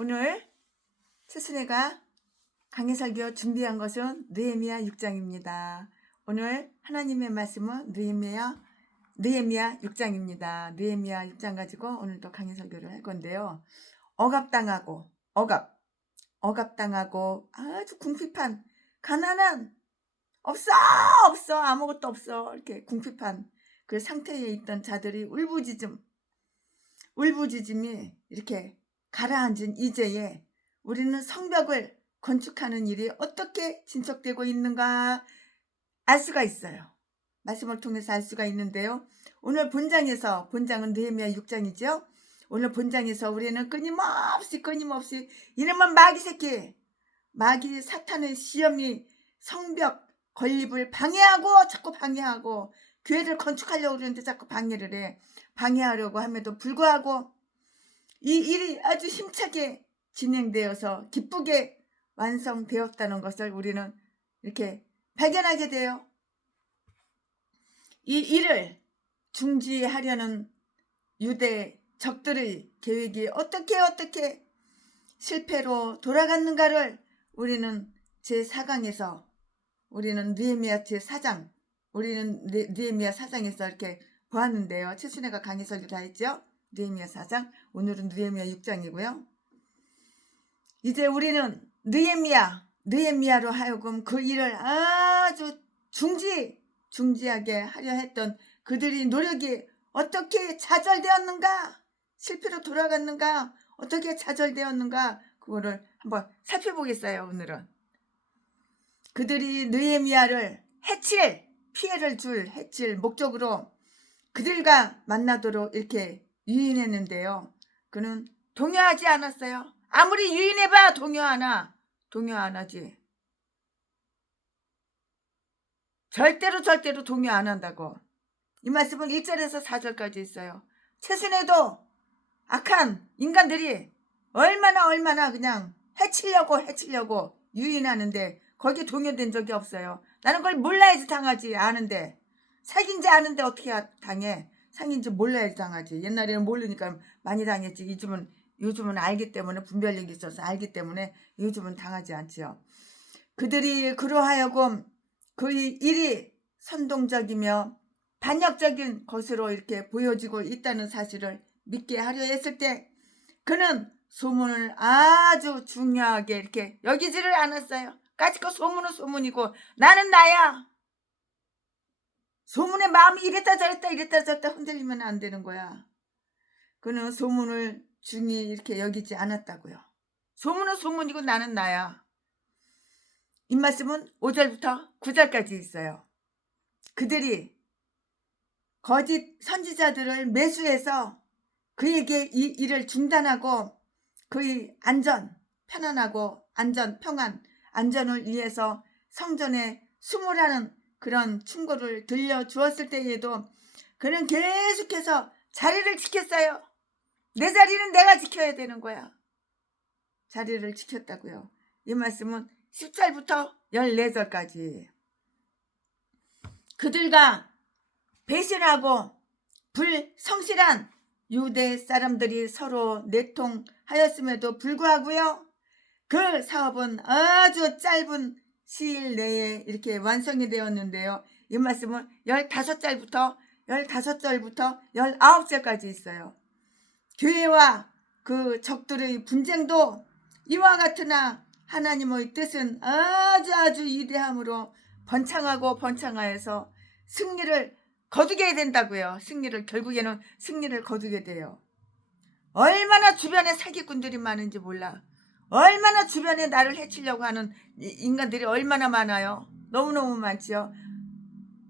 오늘 최순애가 강해설교 준비한 것은 느헤미야 6장입니다. 오늘 하나님의 말씀은 느헤미야 6장입니다. 느헤미야 6장 가지고 오늘도 강해설교를 할 건데요. 억압당하고 아주 궁핍한 가난한 없어 아무것도 없어 이렇게 궁핍한 그 상태에 있던 자들이 울부짖음이 이렇게 가라앉은 이제에 우리는 성벽을 건축하는 일이 어떻게 진척되고 있는가 알 수가 있어요. 말씀을 통해서 알 수가 있는데요. 오늘 본장은 느헤미야 6장이죠. 오늘 본장에서 우리는 끊임없이 이놈은 마귀 사탄의 시험이 성벽 건립을 자꾸 방해하고 교회를 건축하려고 그러는데 자꾸 방해를 해. 방해하려고 함에도 불구하고 이 일이 아주 힘차게 진행되어서 기쁘게 완성되었다는 것을 우리는 이렇게 발견하게 돼요. 이 일을 중지하려는 유대 적들의 계획이 어떻게 실패로 돌아갔는가를 우리는 제4강에서 우리는 느헤미야 제4장 느헤미야 4장에서 이렇게 보았는데요. 최순애가 강의설교 다 했죠. 느헤미야 4장, 오늘은 느헤미야 6장이고요. 이제 우리는 느헤미야로 하여금 그 일을 아주 중지하게 하려 했던 그들의 노력이 어떻게 좌절되었는가, 실패로 돌아갔는가, 어떻게 좌절되었는가, 그거를 한번 살펴보겠어요. 오늘은 그들이 느헤미야를 피해를 줄 목적으로 그들과 만나도록 이렇게 유인했는데요. 그는 동요하지 않았어요. 아무리 유인해봐 동요 안 하지. 절대로 동요 안 한다고. 이 말씀은 1절에서 4절까지 있어요. 최순애도 악한 인간들이 얼마나 그냥 해치려고 유인하는데 거기에 동요된 적이 없어요. 나는 그걸 몰라야지 당하지. 아는데 사귄지 아는데 어떻게 당해. 사귄지 몰라야지 당하지. 옛날에는 모르니까 많이 당했지. 요즘은 알기 때문에 분별력이 있어서 알기 때문에 요즘은 당하지 않지요. 그들이 그러하여금 그 일이 선동적이며 반역적인 것으로 이렇게 보여지고 있다는 사실을 믿게 하려 했을 때 그는 소문을 아주 중요하게 이렇게 여기지를 않았어요. 까짓거 소문은 소문이고 나는 나야. 소문에 마음이 이랬다 저랬다 흔들리면 안 되는 거야. 그는 소문을 중히 이렇게 여기지 않았다고요. 소문은 소문이고 나는 나야. 이 말씀은 5절부터 9절까지 있어요. 그들이 거짓 선지자들을 매수해서 그에게 이 일을 중단하고 그의 안전을 위해서 성전에 숨으라는 그런 충고를 들려주었을 때에도 그는 계속해서 자리를 지켰어요. 내 자리는 내가 지켜야 되는 거야. 자리를 지켰다고요. 이 말씀은 10절부터 14절까지. 그들과 배신하고 불성실한 유대 사람들이 서로 내통하였음에도 불구하고요. 그 사업은 아주 짧은 시일 내에 이렇게 완성이 되었는데요. 이 말씀은 15절부터 19절까지 있어요. 교회와 그 적들의 분쟁도 이와 같으나 하나님의 뜻은 아주 위대함으로 번창하여서 승리를 거두게 된다고요. 결국에는 승리를 거두게 돼요. 얼마나 주변에 사기꾼들이 많은지 몰라. 얼마나 주변에 나를 해치려고 하는 인간들이 얼마나 많아요. 너무너무 많지요.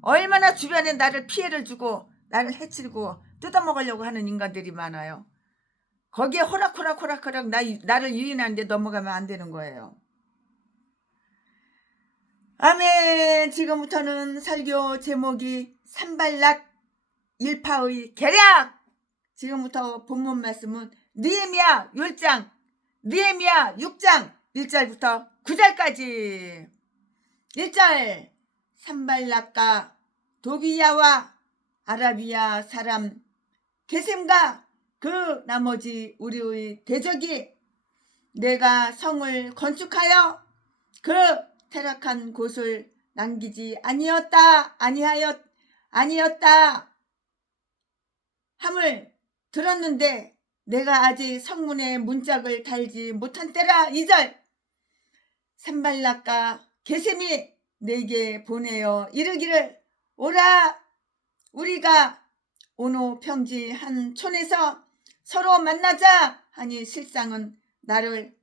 얼마나 주변에 나를 피해를 주고 나를 해치고 뜯어먹으려고 하는 인간들이 많아요. 거기에 호락호락 나를 유인하는데 넘어가면 안 되는 거예요. 아멘. 지금부터는 설교 제목이 산발락 일파의 계략. 지금부터 본문 말씀은 느헤미야 6장 1절부터 9절까지. 1절 산발락과 도비야와 아라비아 사람 게셈과 그 나머지 우리의 대적이 내가 성을 건축하여 그 퇴락한 곳을 남기지 아니었다 함을 들었는데 내가 아직 성문에 문짝을 달지 못한 때라. 2절 산발락과 게셈이 내게 보내어 이르기를 오라 우리가 오노 평지 한 촌에서 서로 만나자 하니 실상은 나를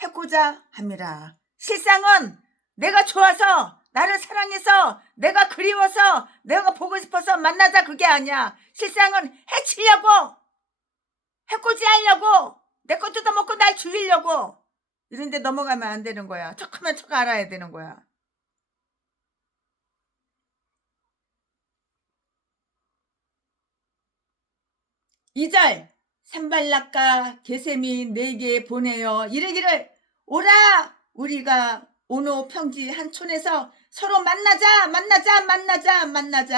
해고자 함이라. 실상은 내가 좋아서 나를 사랑해서 내가 그리워서 내가 보고 싶어서 만나자 그게 아니야. 실상은 해치려고 해코지 하려고 내 거 뜯어먹고 날 죽이려고 이런데 넘어가면 안 되는 거야. 척하면 척 알아야 되는 거야. 이절 산발락과 게셈이 내게 보내어 이르기를 오라 우리가 오노 평지 한 촌에서 서로 만나자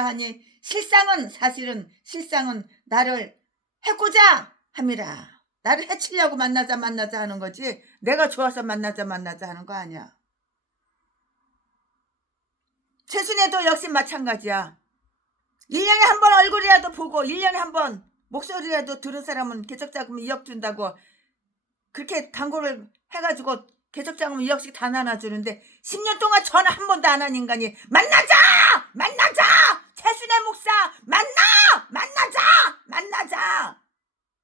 하니 사실은 나를 해고자 함이라. 나를 해치려고 만나자 하는 거지 내가 좋아서 만나자 하는 거 아니야. 최순애도 역시 마찬가지야. 1년에 한 번 얼굴이라도 보고 1년에 한 번 목소리라도 들은 사람은 개척자금 2억 준다고 그렇게 광고를 해가지고 개척자금 2억씩 다 나눠주는데 10년 동안 전화 한 번도 안 한 인간이 만나자 최순애 목사 만나자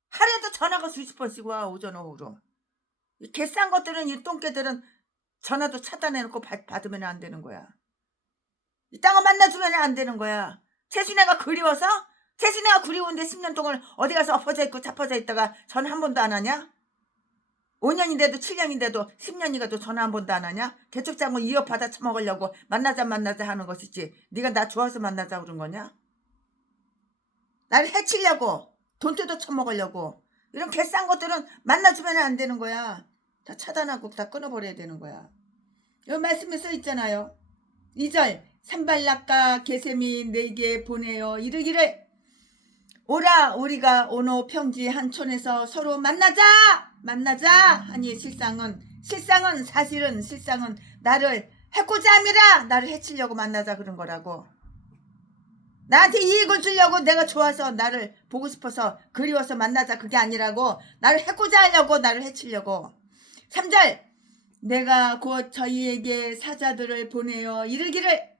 하루에도 전화가 수십 번씩 와. 오전 오후로. 이 개싼 것들은 이 똥개들은 전화도 차단해놓고 받으면 안 되는 거야. 이딴 거 만나주면 안 되는 거야. 최순애가 그리워서? 최순애가 그리운데 10년 동안 어디 가서 엎어져 있고 잡혀져 있다가 전화 한 번도 안 하냐? 5년인데도 7년인데도 10년이가도 전화 한 번도 안 하냐? 개척자금 2억 받아 처먹으려고 만나자 하는 것이지 네가 나 좋아서 만나자 그런 거냐? 나를 해치려고 돈 뜯어 처먹으려고 이런 개싼 것들은 만나주면 안 되는 거야. 다 차단하고 다 끊어버려야 되는 거야. 여기 말씀에 써 있잖아요. 2절 산발락과 게셈이 내게 보내어 이르기를 오라 우리가 오노 평지 한 촌에서 서로 만나자 하니 실상은 나를 해코자 함이라. 나를 해치려고 만나자 그런 거라고. 나한테 이익을 주려고 내가 좋아서 나를 보고 싶어서 그리워서 만나자 그게 아니라고. 나를 해코자 하려고 나를 해치려고. 3절 내가 곧 저희에게 사자들을 보내어 이르기를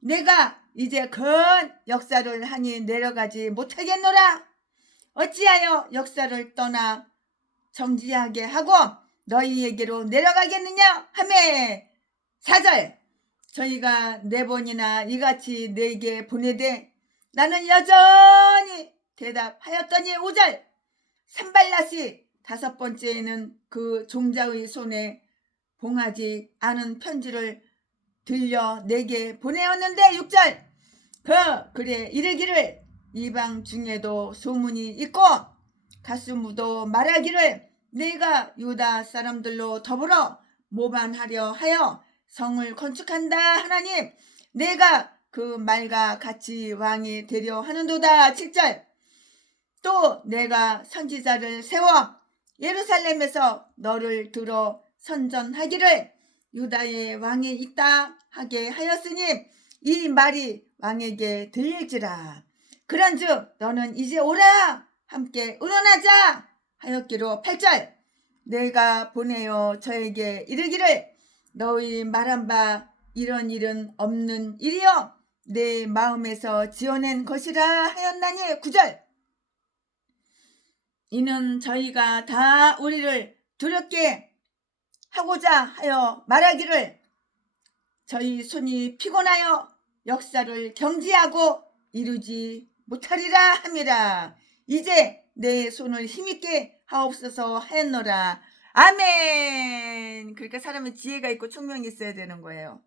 내가 이제 큰 역사를 하니 내려가지 못하겠노라. 어찌하여 역사를 떠나 정지하게 하고 너희에게로 내려가겠느냐 하매 4절 저희가 4번이나 이같이 내게 보내되 나는 여전히 대답하였더니 5절 산발랏이 5번째에는 그 종자의 손에 봉하지 않은 편지를 들려 내게 보내었는데 6절 그래 이르기를 이방 중에도 소문이 있고 가수무도 말하기를 내가 유다 사람들로 더불어 모반하려 하여 성을 건축한다 하나님 내가 그 말과 같이 왕이 되려 하는도다. 7절 또 내가 선지자를 세워 예루살렘에서 너를 들어 선전하기를 유다의 왕이 있다 하게 하였으니 이 말이 왕에게 들릴지라. 그런즉 너는 이제 오라 함께 의논하자 하였기로. 8절 내가 보내어 저에게 이르기를 너희 말한 바 이런 일은 없는 일이요 내 마음에서 지어낸 것이라 하였나니. 9절 이는 저희가 다 우리를 두렵게 하고자 하여 말하기를 저희 손이 피곤하여 역사를 경지하고 이루지 못하리라 함이라. 이제 내 손을 힘있게 하옵소서 하였노라. 아멘. 그러니까 사람은 지혜가 있고 총명이 있어야 되는 거예요.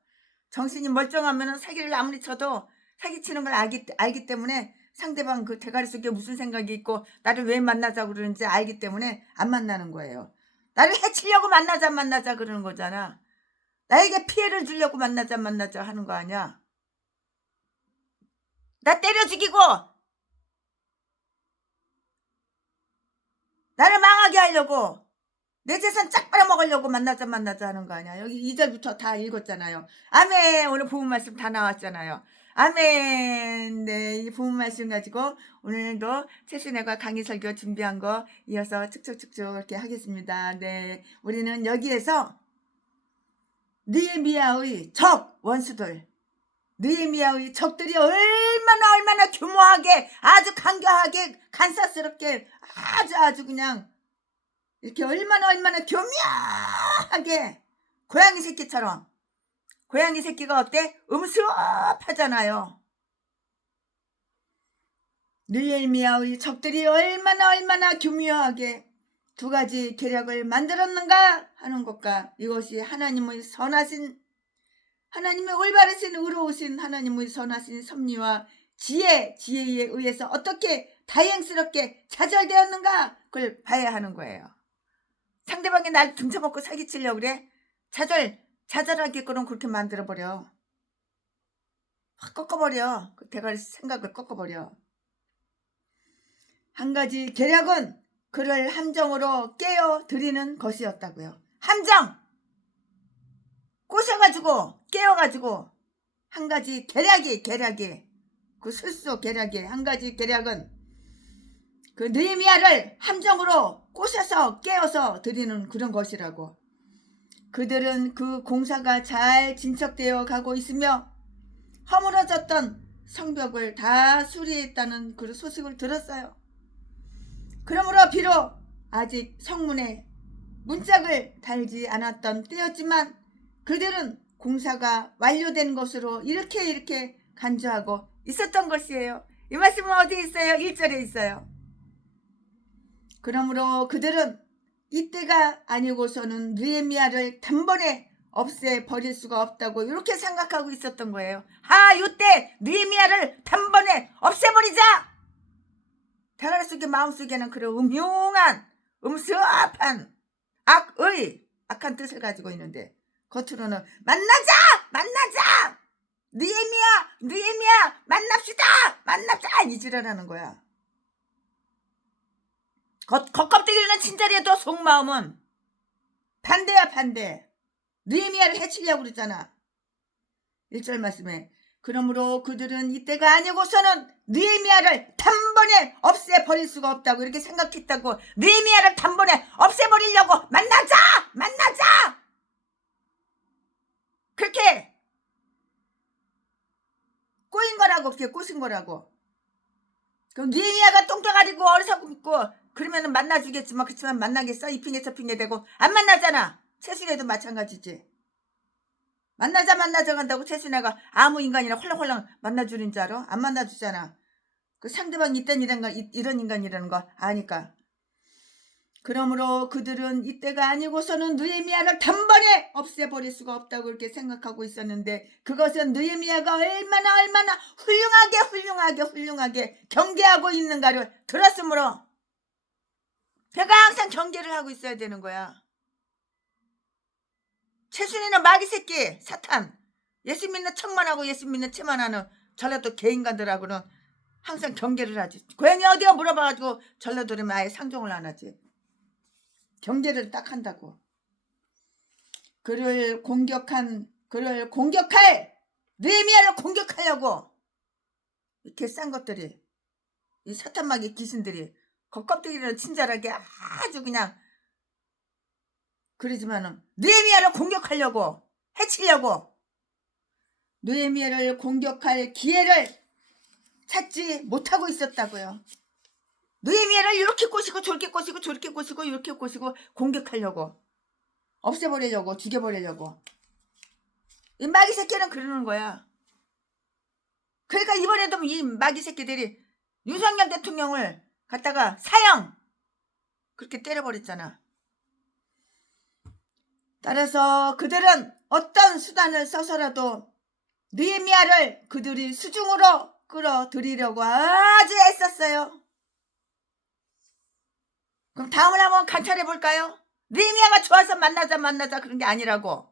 정신이 멀쩡하면 사기를 아무리 쳐도 사기치는 걸 알기 때문에 상대방 그 대가리 속에 무슨 생각이 있고 나를 왜 만나자고 그러는지 알기 때문에 안 만나는 거예요. 나를 해치려고 만나자 그러는 거잖아. 나에게 피해를 주려고 만나자 하는 거 아니야. 나 때려 죽이고 나를 망하게 하려고 내 재산 쫙 빨아먹으려고 만나자 하는 거 아니야. 여기 2절부터 다 읽었잖아요. 아멘. 오늘 부분 말씀 다 나왔잖아요. 아멘. 네, 이 부분 말씀 가지고 오늘도 최순애가 강의 설교 준비한 거 이어서 축축축축 이렇게 하겠습니다. 네, 우리는 여기에서 느헤미야의 적 원수들, 느헤미야의 적들이 얼마나 규모하게, 아주 간교하게, 간사스럽게, 아주 그냥 이렇게 얼마나 교묘하게 고양이 새끼처럼, 고양이 새끼가 어때? 음습하잖아요. 느헤미야의 적들이 얼마나 교묘하게 두 가지 계략을 만들었는가 하는 것과, 이것이 하나님의 선하신, 하나님의 올바르신 의로우신 하나님의 선하신 섭리와 지혜에 의해서 어떻게 다행스럽게 좌절되었는가, 그걸 봐야 하는 거예요. 상대방이 날 등쳐먹고 사기치려고 그래? 좌절하게끔 그렇게 만들어버려. 확 꺾어버려. 그 대가리 생각을 꺾어버려. 한 가지 계략은 그를 함정으로 깨어드리는 것이었다고요. 함정! 꼬셔가지고 깨어가지고 한 가지 계략이 그 술수 계략이 한 가지 계략은 그 느헤미야를 함정으로 꼬셔서 깨어서 드리는 그런 것이라고. 그들은 그 공사가 잘 진척되어 가고 있으며 허물어졌던 성벽을 다 수리했다는 그 소식을 들었어요. 그러므로 비록 아직 성문에 문짝을 달지 않았던 때였지만 그들은 공사가 완료된 것으로 이렇게 간주하고 있었던 것이에요. 이 말씀은 어디 있어요? 1절에 있어요. 그러므로 그들은 이때가 아니고서는 느헤미야를 단번에 없애버릴 수가 없다고 이렇게 생각하고 있었던 거예요. 이때 느헤미야를 단번에 없애버리자! 대가리 속에 마음속에는 그런 음흉한 음습한 악한 뜻을 가지고 있는데 겉으로는 만나자! 느헤미야 만납시다! 이 지랄하는 거야. 겉껍데기는 친절해도 속마음은 반대야, 반대. 느헤미야를 해치려고 그러잖아. 1절 말씀에 그러므로 그들은 이때가 아니고서는 느헤미야를 단번에 없애버릴 수가 없다고 이렇게 생각했다고. 느헤미야를 단번에 없애버리려고 만나자! 그렇게 꼬인 거라고, 그렇게 꼬신 거라고. 그럼 느헤미야가 똥덩아리고 어리석고 그러면은 만나주겠지만, 그렇지만 만나겠어? 이 핑계 저 핑계 대고 안 만나잖아. 최순애도 마찬가지지. 만나자 한다고 최순애가 아무 인간이나 홀랑홀랑 만나주는 줄 알아? 안 만나주잖아. 그 상대방이 있던 이런 인간이라는 거 아니까. 그러므로 그들은 이때가 아니고서는 느헤미야를 단번에 없애버릴 수가 없다고 이렇게 생각하고 있었는데, 그것은 느헤미야가 얼마나 훌륭하게 경계하고 있는가를 들었으므로 걔가 항상 경계를 하고 있어야 되는 거야. 최순이는 마귀 새끼, 사탄. 예수 믿는 척만 하고 예수 믿는 채만 하는 전라도 개인간들하고는 항상 경계를 하지. 고양이 어디가 물어봐가지고 전라도면 아예 상종을 안 하지. 경계를 딱 한다고. 그를 공격할 느헤미야를 공격하려고 이렇게 싼 것들이, 이 사탄마귀 귀신들이 겉껍데기를 친절하게 아주 그냥 그러지만은 느헤미야를 공격하려고, 해치려고 느헤미야를 공격할 기회를 찾지 못하고 있었다고요. 느헤미야를 이렇게 꼬시고 저렇게 꼬시고 공격하려고, 없애버리려고, 죽여버리려고. 이 마귀 새끼는 그러는 거야. 그러니까 이번에도 이 마귀 새끼들이 윤석열 대통령을 갖다가 사형 그렇게 때려버렸잖아. 따라서 그들은 어떤 수단을 써서라도 느헤미야를 그들이 수중으로 끌어들이려고 아주 애썼어요. 그럼 다음을 한번 관찰해 볼까요? 느헤미야가 좋아서 만나자 그런 게 아니라고.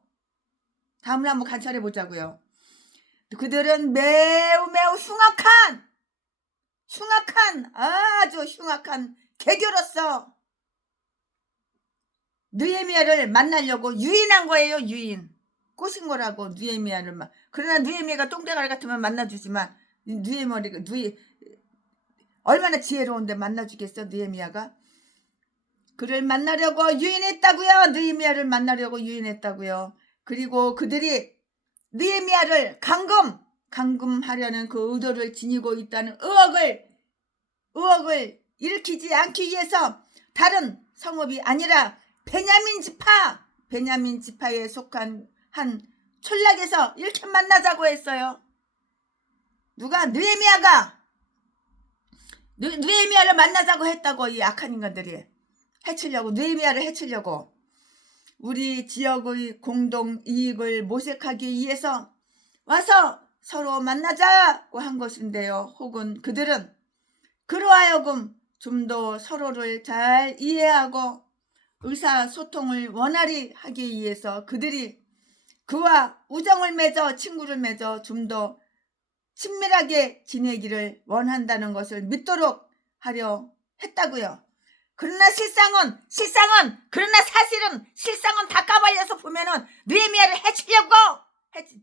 다음을 한번 관찰해 보자고요. 그들은 매우 흉악한 아주 흉악한 개교로서 느헤미야를 만나려고 유인한 거예요. 유인. 꼬신 거라고 느헤미야를 그러나 느헤미야가 똥대가리 같으면 만나주지만 느헤미야가 얼마나 지혜로운데 만나주겠어 느헤미야가. 그를 만나려고 유인했다고요. 느헤미야를 만나려고 유인했다고요. 그리고 그들이 느헤미야를 감금하려는 그 의도를 지니고 있다는 의혹을 일으키지 않기 위해서 다른 성읍이 아니라 베냐민 지파에 속한 한 촌락에서 이렇게 만나자고 했어요. 누가? 느헤미야를 만나자고 했다고. 이 악한 인간들이 느헤미야를 해치려고 우리 지역의 공동 이익을 모색하기 위해서 와서 서로 만나자고 한 것인데요. 혹은 그들은 그러하여금 좀 더 서로를 잘 이해하고 의사소통을 원활히 하기 위해서 그들이 그와 우정을 맺어 친구를 맺어 좀 더 친밀하게 지내기를 원한다는 것을 믿도록 하려 했다고요. 그러나 사실은 다 까발려서 보면은 느헤미야를 해치려고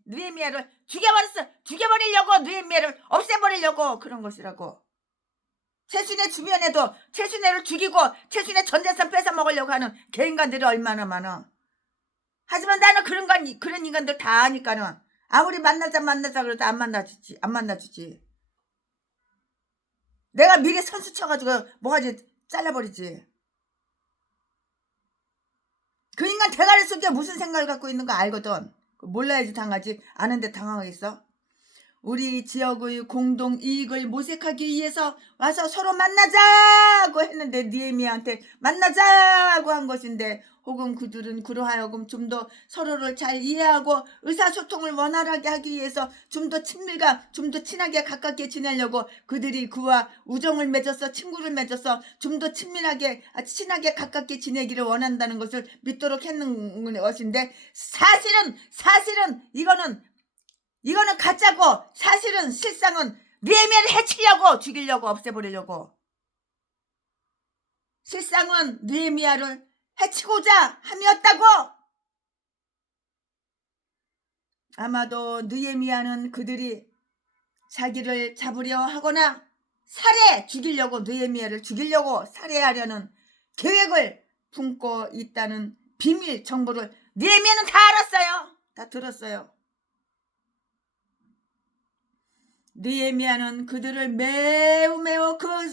느헤미야를 죽여버리려고 느헤미야를 없애버리려고 그런 것이라고. 최순의 주변에도 최순애를 죽이고 최순애 전재산 뺏어먹으려고 하는 개인간들이 얼마나 많아. 하지만 나는 그런 인간들 다 아니까는 아무리 만나자 그래도 안 만나주지. 내가 미리 선수 쳐가지고 뭐가지 잘라버리지. 그 인간 대가리 속에 무슨 생각을 갖고 있는 거 알거든. 몰라야지 당하지. 아는데 당하겠어. 우리 지역의 공동 이익을 모색하기 위해서 와서 서로 만나자고 했는데 느헤미야한테 만나자고 한 것인데 혹은 그들은 그러하여금 좀 더 서로를 잘 이해하고 의사소통을 원활하게 하기 위해서 좀 더 친하게 가깝게 지내려고 그들이 그와 우정을 맺어서 친구를 맺어서 좀 더 친하게 가깝게 지내기를 원한다는 것을 믿도록 했는 것인데 사실은 이거는 가짜고 실상은 느헤미야를 해치려고 죽이려고 없애버리려고. 실상은 느헤미야를 해치고자 함이었다고. 아마도 느헤미야는 그들이 자기를 잡으려 하거나 느헤미야를 죽이려고 살해하려는 계획을 품고 있다는 비밀 정보를 느헤미야는 다 알았어요. 다 들었어요. 느헤미야는 그들을 매우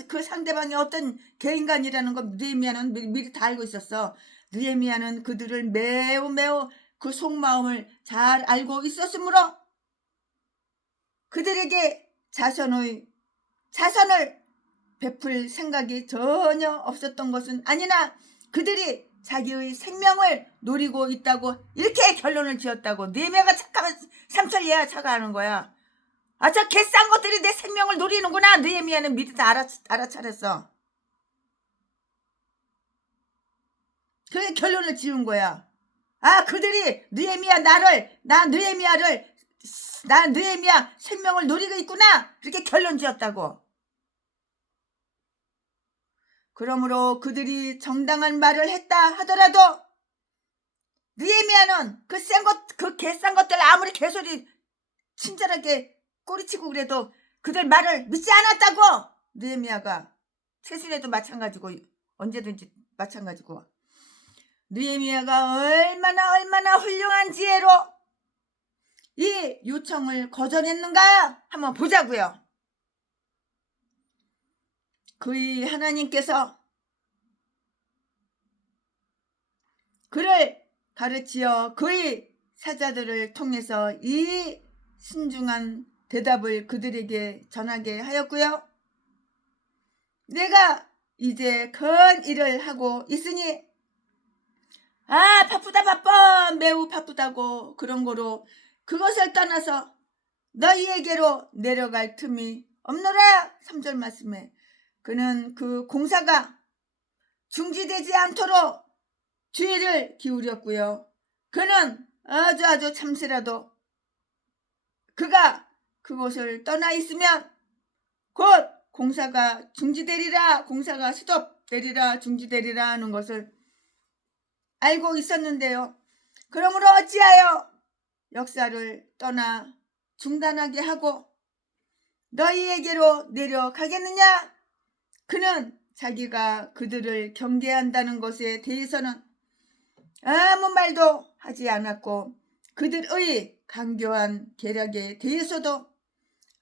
그 상대방이 어떤 개인간이라는 걸 느헤미야는 미리 다 알고 있었어. 느헤미야는 그들을 매우 그 속마음을 잘 알고 있었으므로 그들에게 자선을 베풀 생각이 전혀 없었던 것은 아니나 그들이 자기의 생명을 노리고 있다고 이렇게 결론을 지었다고. 느헤미야가 착하면 삼천리야 차가하는 거야. 저 개싼 것들이 내 생명을 노리는구나. 느헤미야는 미리 다 알아차렸어. 그게 결론을 지은 거야. 그들이 느헤미야 생명을 노리고 있구나. 그렇게 결론 지었다고. 그러므로 그들이 정당한 말을 했다 하더라도 느헤미야는 그 개싼 것들 아무리 개소리 친절하게 꼬리치고 그래도 그들 말을 믿지 않았다고. 느헤미야가 최순애도 마찬가지고 언제든지 마찬가지고. 느헤미야가 얼마나 훌륭한 지혜로 이 요청을 거절했는가 한번 보자고요. 그의 하나님께서 그를 가르치어 그의 사자들을 통해서 이 신중한 대답을 그들에게 전하게 하였고요. 내가 이제 큰 일을 하고 있으니 바빠 매우 바쁘다고 그런 거로 그것을 떠나서 너희에게로 내려갈 틈이 없노라. 3절 말씀에 그는 그 공사가 중지되지 않도록 주의를 기울였고요. 그는 아주 참새라도 그가 그곳을 떠나 있으면 곧 공사가 중지되리라, 공사가 스톱되리라, 중지되리라 하는 것을 알고 있었는데요. 그러므로 어찌하여 역사를 떠나 중단하게 하고 너희에게로 내려가겠느냐? 그는 자기가 그들을 경계한다는 것에 대해서는 아무 말도 하지 않았고 그들의 강교한 계략에 대해서도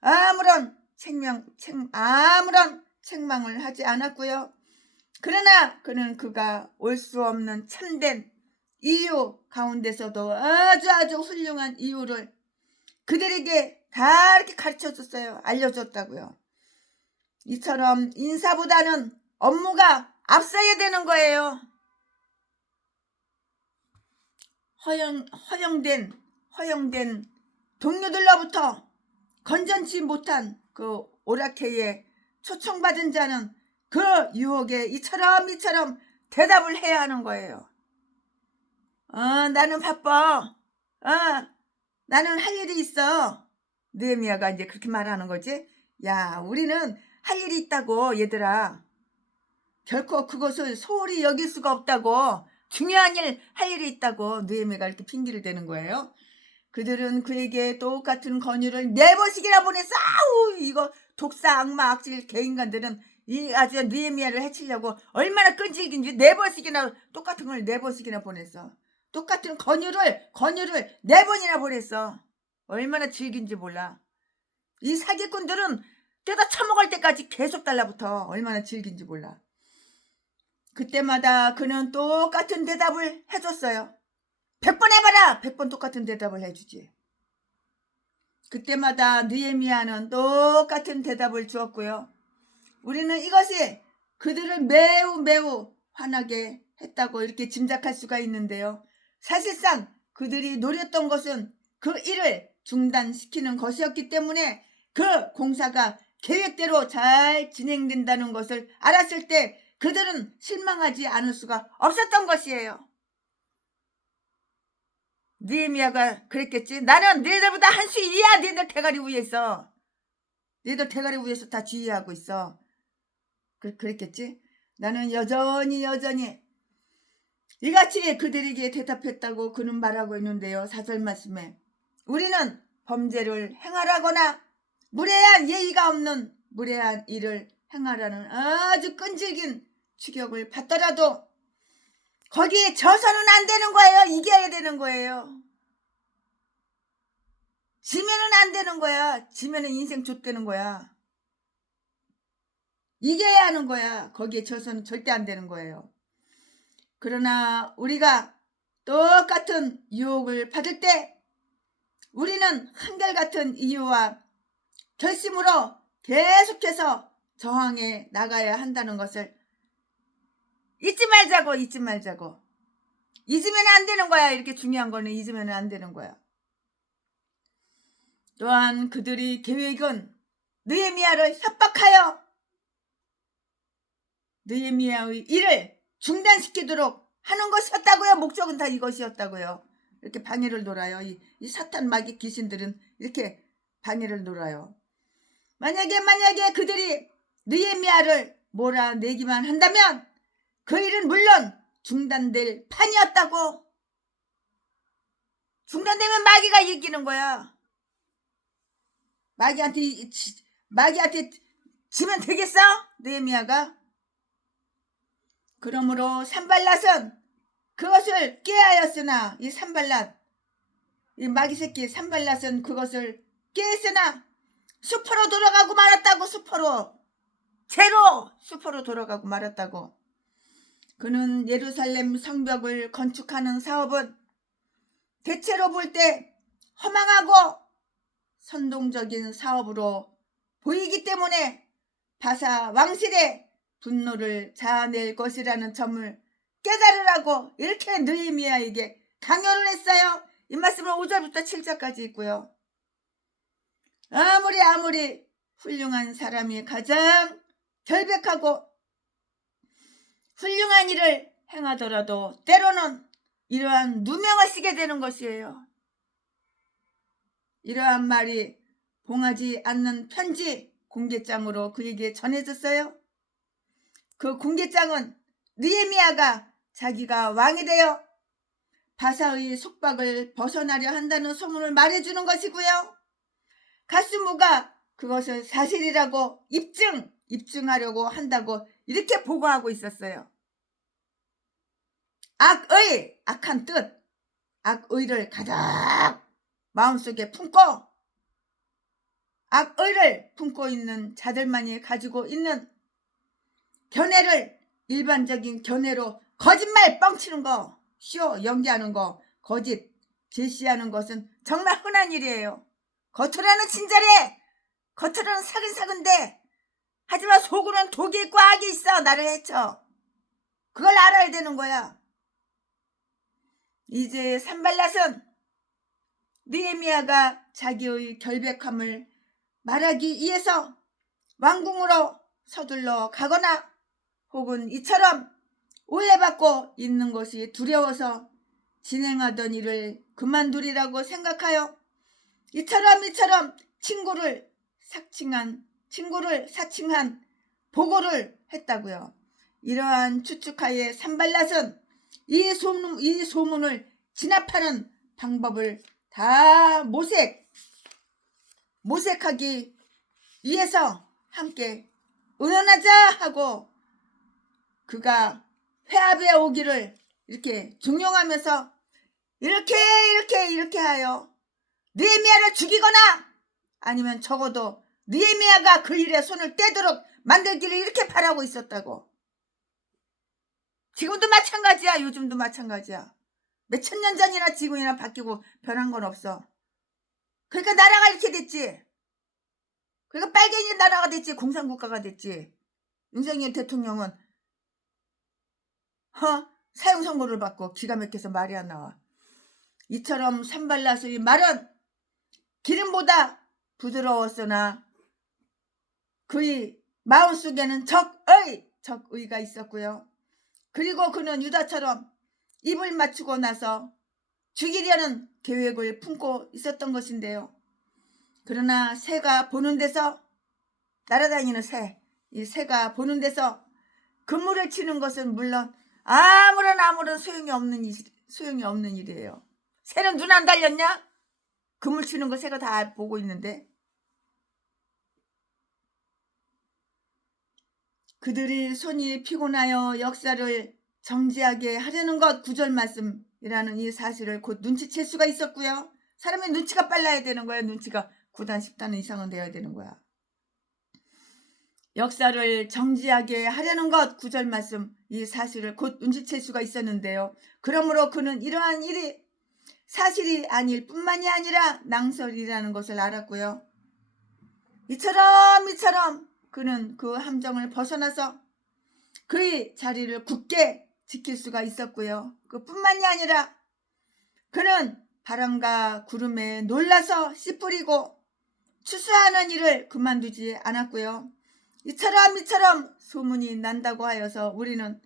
아무런 책망을 하지 않았고요. 그러나 그는 그가 올 수 없는 참된 이유 가운데서도 아주 훌륭한 이유를 그들에게 다 이렇게 가르쳐줬어요. 알려줬다고요. 이처럼 인사보다는 업무가 앞서야 되는 거예요. 허용된 동료들로부터 건전치 못한 그 오락회에 초청받은 자는 그 유혹에 이처럼 대답을 해야 하는 거예요. 나는 바빠. 나는 할 일이 있어. 느헤미야가 이제 그렇게 말하는 거지. 야, 우리는 할 일이 있다고, 얘들아. 결코 그것을 소홀히 여길 수가 없다고. 중요한 일 할 일이 있다고 느헤미야가 이렇게 핑계를 대는 거예요. 그들은 그에게 똑같은 권유를 4번씩이나 보냈어. 아우, 이거 독사, 악마, 악질 개인간들은 이 아주 느헤미야를 해치려고 얼마나 끈질긴지 4번씩이나 똑같은 걸 4번씩이나 보냈어. 똑같은 권유를 4번이나 보냈어. 얼마나 질긴지 몰라. 이 사기꾼들은 뜯어 처먹을 때까지 계속 달라붙어. 얼마나 질긴지 몰라. 그때마다 그는 똑같은 대답을 해줬어요. 100번 해봐라. 100번 똑같은 대답을 해주지. 그때마다 느헤미야는 똑같은 대답을 주었고요. 우리는 이것이 그들을 매우 화나게 했다고 이렇게 짐작할 수가 있는데요. 사실상 그들이 노렸던 것은 그 일을 중단시키는 것이었기 때문에 그 공사가 계획대로 잘 진행된다는 것을 알았을 때 그들은 실망하지 않을 수가 없었던 것이에요. 느헤미야가 그랬겠지. 나는 너희들보다 한 수 이야. 너희들 대가리 위에 있어. 너희들 대가리 위에서 다 지휘하고 있어. 그랬겠지. 나는 여전히 이같이 그들에게 대답했다고 그는 말하고 있는데요. 4절 말씀에 우리는 범죄를 행하라거나 무례한 예의가 없는 무례한 일을 행하라는 아주 끈질긴 추격을 받더라도 거기에 져서는 안 되는 거예요. 이겨야 되는 거예요. 지면은 안 되는 거야. 지면은 인생 좆되는 거야. 이겨야 하는 거야. 거기에 져서는 절대 안 되는 거예요. 그러나 우리가 똑같은 유혹을 받을 때 우리는 한결같은 이유와 결심으로 계속해서 저항해 나가야 한다는 것을 잊지 말자고. 잊으면 안 되는 거야. 이렇게 중요한 거는 잊으면 안 되는 거야. 또한 그들의 계획은 느헤미야를 협박하여 느헤미야의 일을 중단시키도록 하는 것이었다고요. 목적은 다 이것이었다고요. 이렇게 방해를 놀아요. 이 사탄 마귀 귀신들은 이렇게 방해를 놀아요. 만약에 그들이 느헤미야를 몰아내기만 한다면 그 일은 물론 중단될 판이었다고. 중단되면 마귀가 이기는 거야. 마귀한테 지면 되겠어? 느헤미야가. 그러므로 산발랏은 그것을 꾀하였으나 이 산발랏 이 마귀 새끼 산발랏은 그것을 꾀했으나 수포로 돌아가고 말았다고. 수포로 돌아가고 말았다고. 그는 예루살렘 성벽을 건축하는 사업은 대체로 볼 때 허망하고 선동적인 사업으로 보이기 때문에 바사 왕실의 분노를 자아낼 것이라는 점을 깨달으라고 이렇게 느헤미야에게 강요를 했어요. 이 말씀은 5절부터 7절까지 있고요. 아무리 훌륭한 사람이 가장 결백하고 훌륭한 일을 행하더라도 때로는 이러한 누명을 쓰게 되는 것이에요. 이러한 말이 봉하지 않는 편지 공개장으로 그에게 전해졌어요. 그 공개장은 느헤미야가 자기가 왕이 되어 바사의 속박을 벗어나려 한다는 소문을 말해주는 것이고요. 가스무가 그것을 사실이라고 입증하려고 한다고 이렇게 보고하고 있었어요. 악한 뜻, 악의를 가득 마음속에 품고 악의를 품고 있는 자들만이 가지고 있는 견해를 일반적인 견해로 거짓말 뻥치는 거, 쇼 연기하는 거, 거짓 제시하는 것은 정말 흔한 일이에요. 겉으로는 친절해, 겉으로는 사근사근데 하지만 속으로는 독이 있고 악이 있어. 나를 해쳐. 그걸 알아야 되는 거야. 이제 산발랏은 느헤미야가 자기의 결백함을 말하기 위해서 왕궁으로 서둘러 가거나 혹은 이처럼 오해받고 있는 것이 두려워서 진행하던 일을 그만두리라고 생각하여 이처럼 친구를 사칭한 보고를 했다고요. 이러한 추측하에 산발랏은 이 소문을 진압하는 방법을 다 모색하기 위해서 함께 의논하자 하고 그가 회합에 오기를 이렇게 종용하면서 이렇게 하여 느헤미야를 죽이거나 아니면 적어도 느헤미야가 그 일에 손을 떼도록 만들기를 이렇게 바라고 있었다고. 지금도 마찬가지야. 요즘도 마찬가지야. 몇천 년 전이나 지금이나 바뀌고 변한 건 없어. 그러니까 나라가 이렇게 됐지. 그러니까 빨갱이 나라가 됐지. 공산국가가 됐지. 윤석열 대통령은 사형 선고를 받고 기가 막혀서 말이 안 나와. 이처럼 산발랏의 말은 기름보다 부드러웠으나 그의 마음속에는 적의가 있었고요. 그리고 그는 유다처럼 입을 맞추고 나서 죽이려는 계획을 품고 있었던 것인데요. 그러나 새가 보는 데서 날아다니는 이 새가 보는 데서 그물을 치는 것은 물론 아무런 소용이 없는 일이에요. 새는 눈 안 달렸냐? 그물 치는 거 새가 다 보고 있는데. 그들이 손이 피곤하여 역사를 정지하게 하려는 것 구절 말씀이라는 이 사실을 곧 눈치챌 수가 있었고요. 사람의 눈치가 빨라야 되는 거야. 눈치가 9단 10단 이상은 되어야 되는 거야. 역사를 정지하게 하려는 것 구절 말씀 이 사실을 곧 눈치챌 수가 있었는데요. 그러므로 그는 이러한 일이 사실이 아닐 뿐만이 아니라 낭설이라는 것을 알았고요. 이처럼 그는 그 함정을 벗어나서 그의 자리를 굳게 지킬 수가 있었고요. 그뿐만이 아니라 그는 바람과 구름에 놀라서 씨 뿌리고 추수하는 일을 그만두지 않았고요. 이처럼 소문이 난다고 하여서 우리는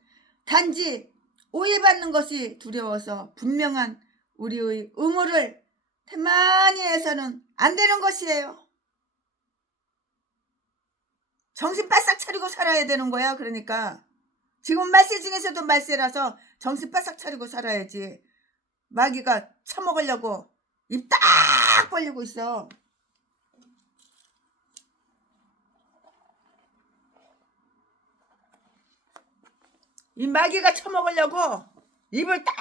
단지 오해받는 것이 두려워서 분명한 우리의 의무를 태만히 해서는 안 되는 것이에요. 정신 바싹 차리고 살아야 되는 거야. 그러니까 지금 말세 중에서도 말세라서 정신 바싹 차리고 살아야지. 마귀가 처먹으려고 입 딱 벌리고 있어. 이 마귀가 처먹으려고 입을 딱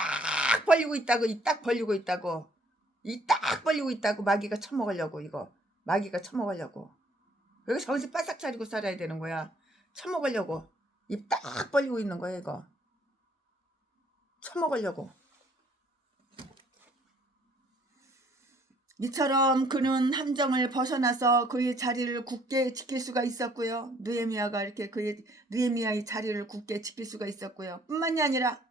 벌리고 있다고. 입 딱 벌리고 있다고. 입 딱 벌리고 있다고. 마귀가 처먹으려고. 이거 마귀가 처먹으려고. 여기 정신 바싹 차리고 살아야 되는 거야. 처먹으려고 입 딱 벌리고 있는 거야. 이거 처먹으려고. 이처럼 그는 함정을 벗어나서 그의 자리를 굳게 지킬 수가 있었고요. 느헤미야가 이렇게 느헤미야의 자리를 굳게 지킬 수가 있었고요. 뿐만이 아니라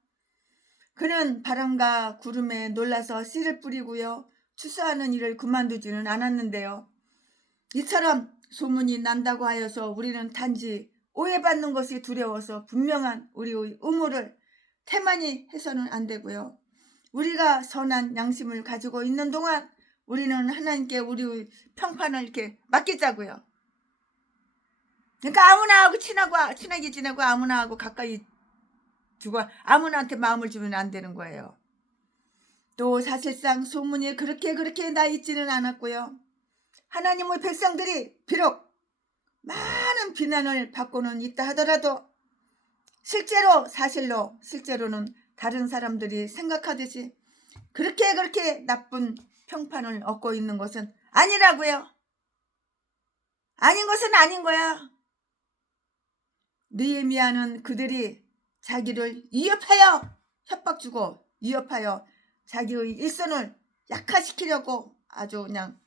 그는 바람과 구름에 놀라서 씨를 뿌리고요. 추수하는 일을 그만두지는 않았는데요. 이처럼 소문이 난다고 하여서 우리는 단지 오해받는 것이 두려워서 분명한 우리의 의무를 태만히 해서는 안 되고요. 우리가 선한 양심을 가지고 있는 동안 우리는 하나님께 우리의 평판을 이렇게 맡기자고요. 그러니까 아무나하고 친하게 지내고 아무나하고 가까이 두고 아무나한테 마음을 주면 안 되는 거예요. 또 사실상 소문이 그렇게 나 있지는 않았고요. 하나님의 백성들이 비록 많은 비난을 받고는 있다 하더라도 실제로는 다른 사람들이 생각하듯이 그렇게 나쁜 평판을 얻고 있는 것은 아니라고요. 아닌 것은 아닌 거야. 느헤미야는 그들이 자기를 협박 주고 위협하여 자기의 일선을 약화시키려고 아주 그냥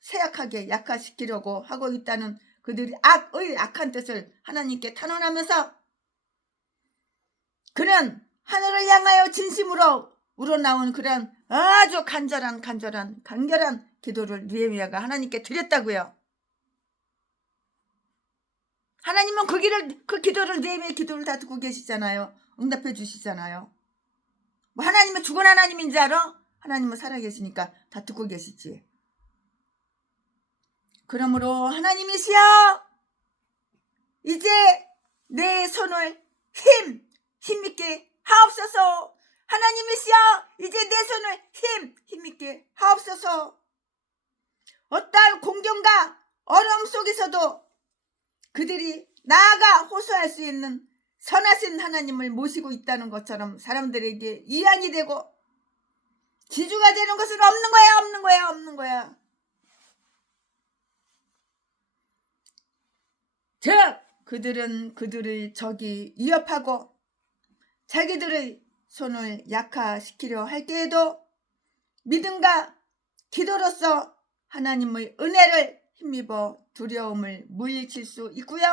쇠약하게 약화시키려고 하고 있다는 그들이 악한 뜻을 하나님께 탄원하면서 그는 하늘을 향하여 진심으로 우러나온 그런 아주 간절한 기도를 느헤미야가 하나님께 드렸다고요. 하나님은 그 기도를 느헤미야의 기도를 다 듣고 계시잖아요. 응답해 주시잖아요. 뭐 하나님은 죽은 하나님인 줄 알아? 하나님은 살아계시니까 다 듣고 계시지. 그러므로 하나님이시여 이제 내 손을 힘있게 하옵소서. 하나님이시여 이제 내 손을 힘있게 하옵소서. 어떠한 공경과 어려움 속에서도 그들이 나아가 호소할 수 있는 선하신 하나님을 모시고 있다는 것처럼 사람들에게 이안이 되고 지주가 되는 것은 없는 거야. 즉 그들은 그들의 적이 위협하고 자기들의 손을 약화시키려 할 때에도 믿음과 기도로서 하나님의 은혜를 힘입어 두려움을 물리칠 수 있고요.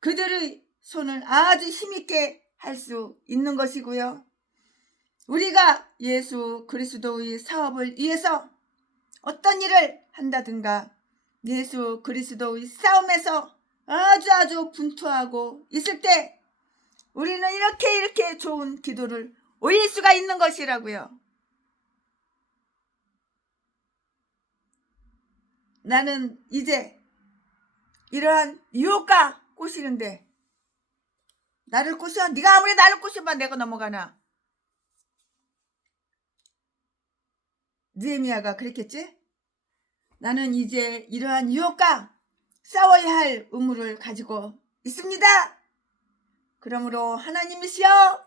그들의 손을 아주 힘있게 할 수 있는 것이고요. 우리가 예수 그리스도의 사업을 위해서 어떤 일을 한다든가 예수 그리스도의 싸움에서 아주 분투하고 있을 때 우리는 이렇게 좋은 기도를 올릴 수가 있는 것이라고요. 나는 이제 이러한 유혹과 꼬시는데 나를 꼬셔? 네가 아무리 나를 꼬셔봐 내가 넘어가나? 느헤미야가 그랬겠지? 나는 이제 이러한 유혹과 싸워야 할 의무를 가지고 있습니다. 그러므로 하나님이시여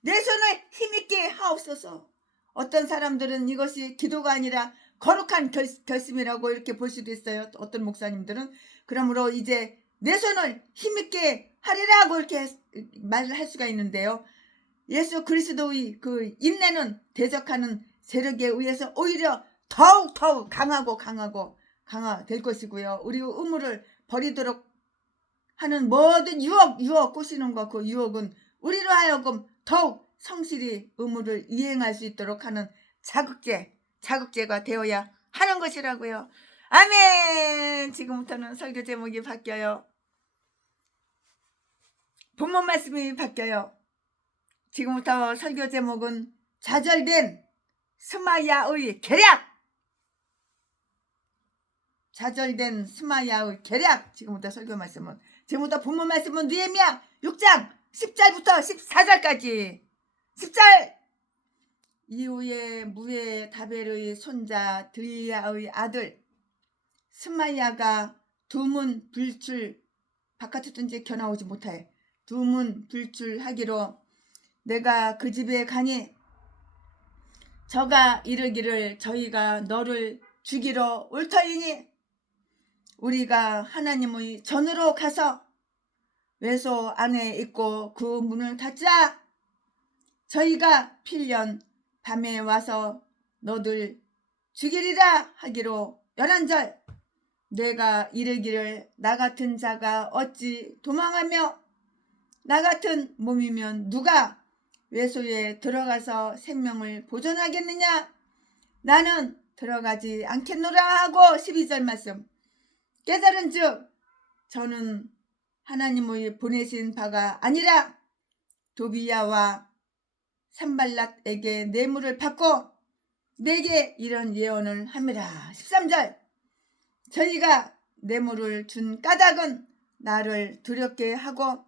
내 손을 힘있게 하옵소서. 어떤 사람들은 이것이 기도가 아니라 거룩한 결심이라고 이렇게 볼 수도 있어요. 어떤 목사님들은. 그러므로 이제 내 손을 힘있게 하리라고 이렇게 말을 할 수가 있는데요. 예수 그리스도의 그 인내는 대적하는 세력에 의해서 오히려 더욱 강화될 것이고요. 우리 의무를 버리도록 하는 모든 유혹 꼬시는 것, 그 유혹은 우리로 하여금 더욱 성실히 의무를 이행할 수 있도록 하는 자극제가 되어야 하는 것이라고요. 아멘. 지금부터는 설교 제목이 바뀌어요. 본문 말씀이 바뀌어요. 지금부터 설교 제목은 좌절된 스마야의 계략. 지금부터 설교 말씀은 지금부터 본문 말씀은 느헤미야 6장 10절부터 14절까지. 10절 이후에 무에 다벨의 손자 드리야의 아들 스마야가 두문 불출 바깥에 든지 겨나오지 못하여 두문 불출하기로 내가 그 집에 가니 저가 이르기를 저희가 너를 죽이러 올 터이니 우리가 하나님의 전으로 가서 외소 안에 있고 그 문을 닫자. 저희가 필년 밤에 와서 너들 죽이리라 하기로 11절 내가 이르기를 나 같은 자가 어찌 도망하며 나 같은 몸이면 누가 외소에 들어가서 생명을 보존하겠느냐. 나는 들어가지 않겠노라 하고 12절 말씀 깨달은 즉 저는 하나님의 보내신 바가 아니라 도비야와 산발랏에게 뇌물을 받고 내게 이런 예언을 함이라. 13절 저희가 뇌물을 준 까닭은 나를 두렵게 하고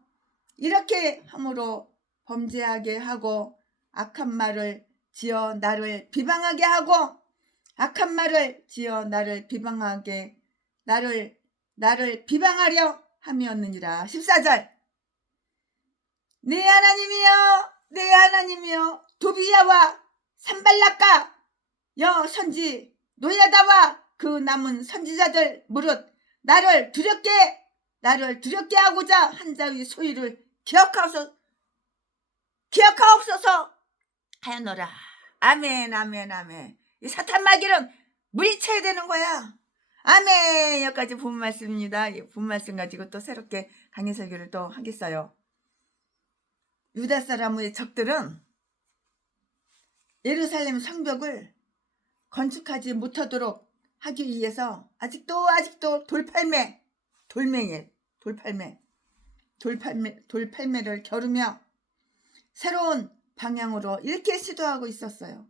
이렇게 함으로 범죄하게 하고 악한 말을 지어 나를 비방하게 하고 악한 말을 지어 나를 비방하게 나를 비방하려 함이었느니라. 14절 내 하나님이여 내 하나님이여 두비야와 산발락과 여 선지 노야다와 그 남은 선지자들 무릇 나를 두렵게 하고자 한 자의 소유를 기억하옵소서 하였노라. 아멘 아멘 아멘. 이 사탄 마귀는 물리쳐야 되는 거야. 아멘. 여기까지 본 말씀입니다. 본 말씀 가지고 또 새롭게 강의 설교를 또 하겠어요. 유다 사람의 적들은 예루살렘 성벽을 건축하지 못하도록 하기 위해서 아직도 돌팔매를 겨루며 새로운 방향으로 이렇게 시도하고 있었어요.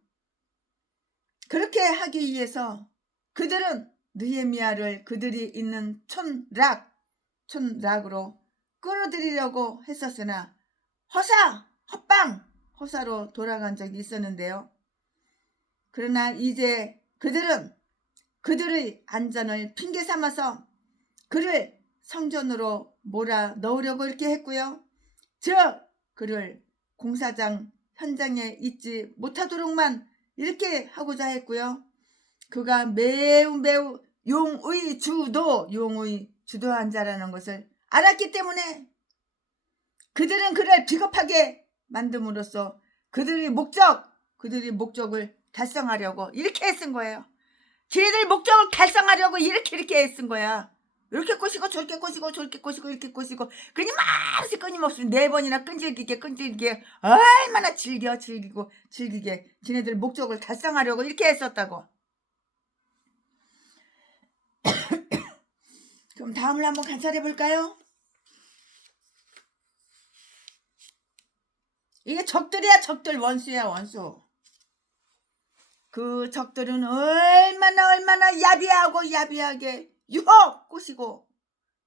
그렇게 하기 위해서 그들은 느헤미야를 그들이 있는 촌락으로 끌어들이려고 했었으나 허사로 돌아간 적이 있었는데요. 그러나 이제 그들은 그들의 안전을 핑계 삼아서 그를 성전으로 몰아 넣으려고 이렇게 했고요. 즉 그를 공사장 현장에 있지 못하도록만 이렇게 하고자 했고요. 그가 매우 용의 주도한 자라는 것을 알았기 때문에 그들은 그를 비겁하게 만듦으로써 그들의 목적을 달성하려고 이렇게 애쓴 거예요. 걔들 목적을 달성하려고 이렇게 애쓴 거야. 이렇게 꼬시고 저렇게 꼬시고 저렇게 꼬시고 이렇게 꼬시고 끊임없이 4번이나 끈질기게 얼마나 즐기게 지네들 목적을 달성하려고 이렇게 했었다고. 그럼 다음을 한번 관찰해 볼까요? 이게 적들이야. 적들. 원수야 원수. 그 적들은 얼마나 야비하게 꼬시고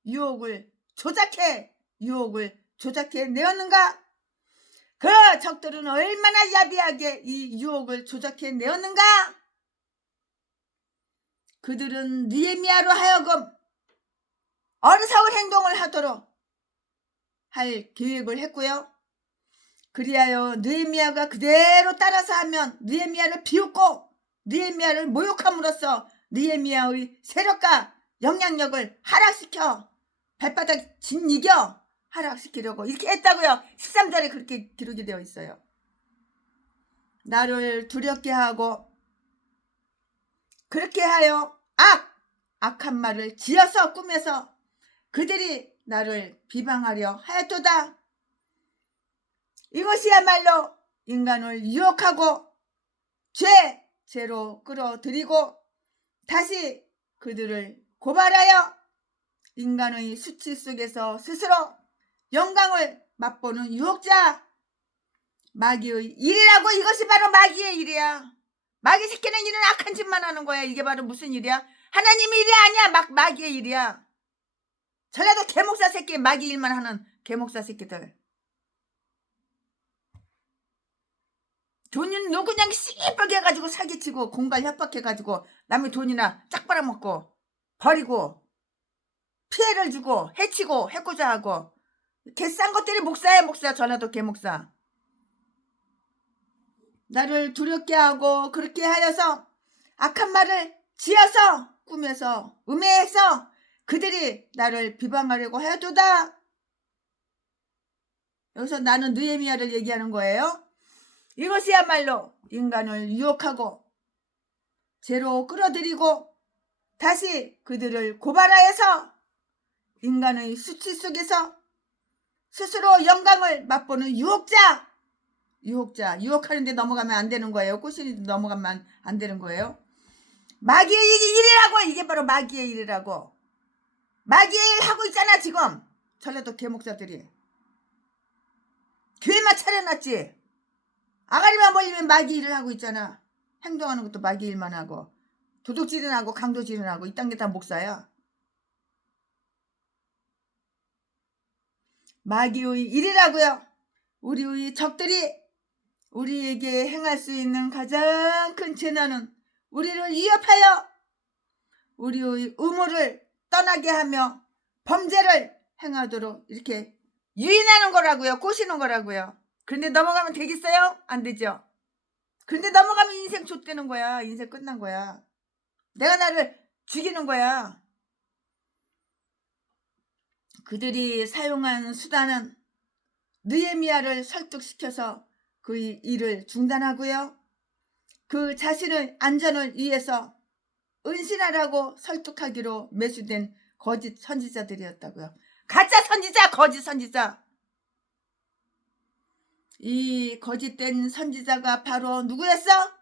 유혹을 조작해 내었는가? 그 적들은 얼마나 야비하게 이 유혹을 조작해 내었는가? 그들은 느헤미야로 하여금 어리석은 행동을 하도록 할 계획을 했고요. 그리하여 느헤미야가 그대로 따라서 하면 느헤미야를 비웃고 느헤미야를 모욕함으로써 느헤미야의 세력과 영향력을 하락시켜 발바닥 짓이겨 하락시키려고 이렇게 했다고요. 13절에 그렇게 기록이 되어 있어요. 나를 두렵게 하고 그렇게 하여 악한 말을 지어서 꾸며서 그들이 나를 비방하려 하였도다. 이것이야말로 인간을 유혹하고 죄로 끌어들이고 다시 그들을 고발하여 인간의 수치 속에서 스스로 영광을 맛보는 유혹자 마귀의 일이라고. 이것이 바로 마귀의 일이야. 마귀 새끼는 일은 악한 짓만 하는 거야. 이게 바로 무슨 일이야? 하나님의 일이 아니야. 마귀의 일이야. 전라도 개목사 새끼, 마귀 일만 하는 개목사 새끼들. 돈은 너 그냥 씨뿔게 해가지고 사기치고 공갈 협박해가지고 남의 돈이나 짝 빨아먹고 버리고 피해를 주고 해치고 해코자 하고 개싼 것들이 목사야. 목사. 전라도 개목사. 나를 두렵게 하고 그렇게 하여서 악한 말을 지어서 꾸며서 음해해서 그들이 나를 비방하려고 하여도다. 여기서 나는 느헤미야를 얘기하는 거예요. 이것이야말로 인간을 유혹하고 죄로 끌어들이고 다시 그들을 고발하여서 인간의 수치 속에서 스스로 영광을 맛보는 유혹하는데 넘어가면 안 되는 거예요. 꼬시는데 넘어가면 안 되는 거예요. 마귀의 일이라고. 이게 바로 마귀의 일이라고. 마귀의 일 하고 있잖아 지금. 전라도 개목사들이 교회만 차려놨지. 아가리만 벌리면 마귀 일을 하고 있잖아. 행동하는 것도 마귀 일만 하고 도둑질은 하고 강도질은 하고 이딴 게 다 목사야. 마귀의 일이라고요. 우리의 적들이 우리에게 행할 수 있는 가장 큰 재난은 우리를 위협하여 우리의 의무를 떠나게 하며 범죄를 행하도록 이렇게 유인하는 거라고요. 꼬시는 거라고요. 그런데 넘어가면 되겠어요? 안 되죠. 그런데 넘어가면 인생 좆되는 거야. 인생 끝난 거야. 내가 나를 죽이는 거야. 그들이 사용한 수단은 느헤미야를 설득시켜서 그 일을 중단하고요. 그 자신의 안전을 위해서 은신하라고 설득하기로 매수된 거짓 선지자들이었다고요. 가짜 선지자, 거짓 선지자. 이 거짓된 선지자가 바로 누구였어?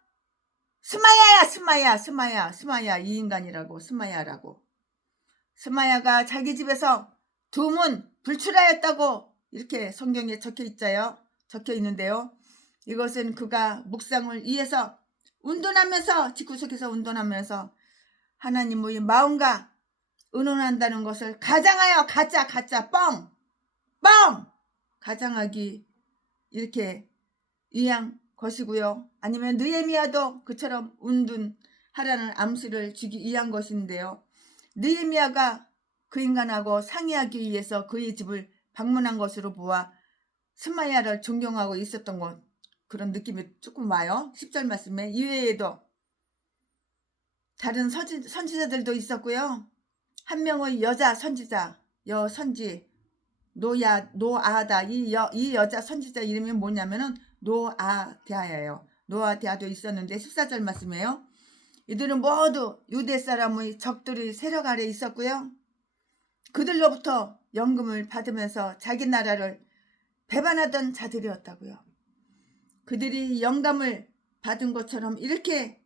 스마야야, 스마야 이 인간이라고, 스마야라고. 스마야가 자기 집에서 두문 불출하였다고 이렇게 성경에 적혀 있는데요. 이것은 그가 묵상을 위해서 운동하면서, 집구석에서 운동하면서 하나님의 마음과 의논한다는 것을 가장하여 가짜 뻥 가장하기 이렇게 위한 것이고요. 아니면 느헤미야도 그처럼 운둔하라는 암시를 주기 위한 것인데요. 느헤미야가 그 인간하고 상의하기 위해서 그의 집을 방문한 것으로 보아 스마야를 존경하고 있었던 것, 그런 느낌이 조금 와요. 10절 말씀에. 이외에도 다른 선지자들도 있었고요. 한 명의 여자 선지자, 여선지 노아다. 이 여자 선지자 이름이 뭐냐면은 노아디아예요. 노아디아도 있었는데 14절 말씀이에요. 이들은 모두 유대 사람의 적들의 세력 아래 있었고요. 그들로부터 연금을 받으면서 자기 나라를 배반하던 자들이었다고요. 그들이 영감을 받은 것처럼 이렇게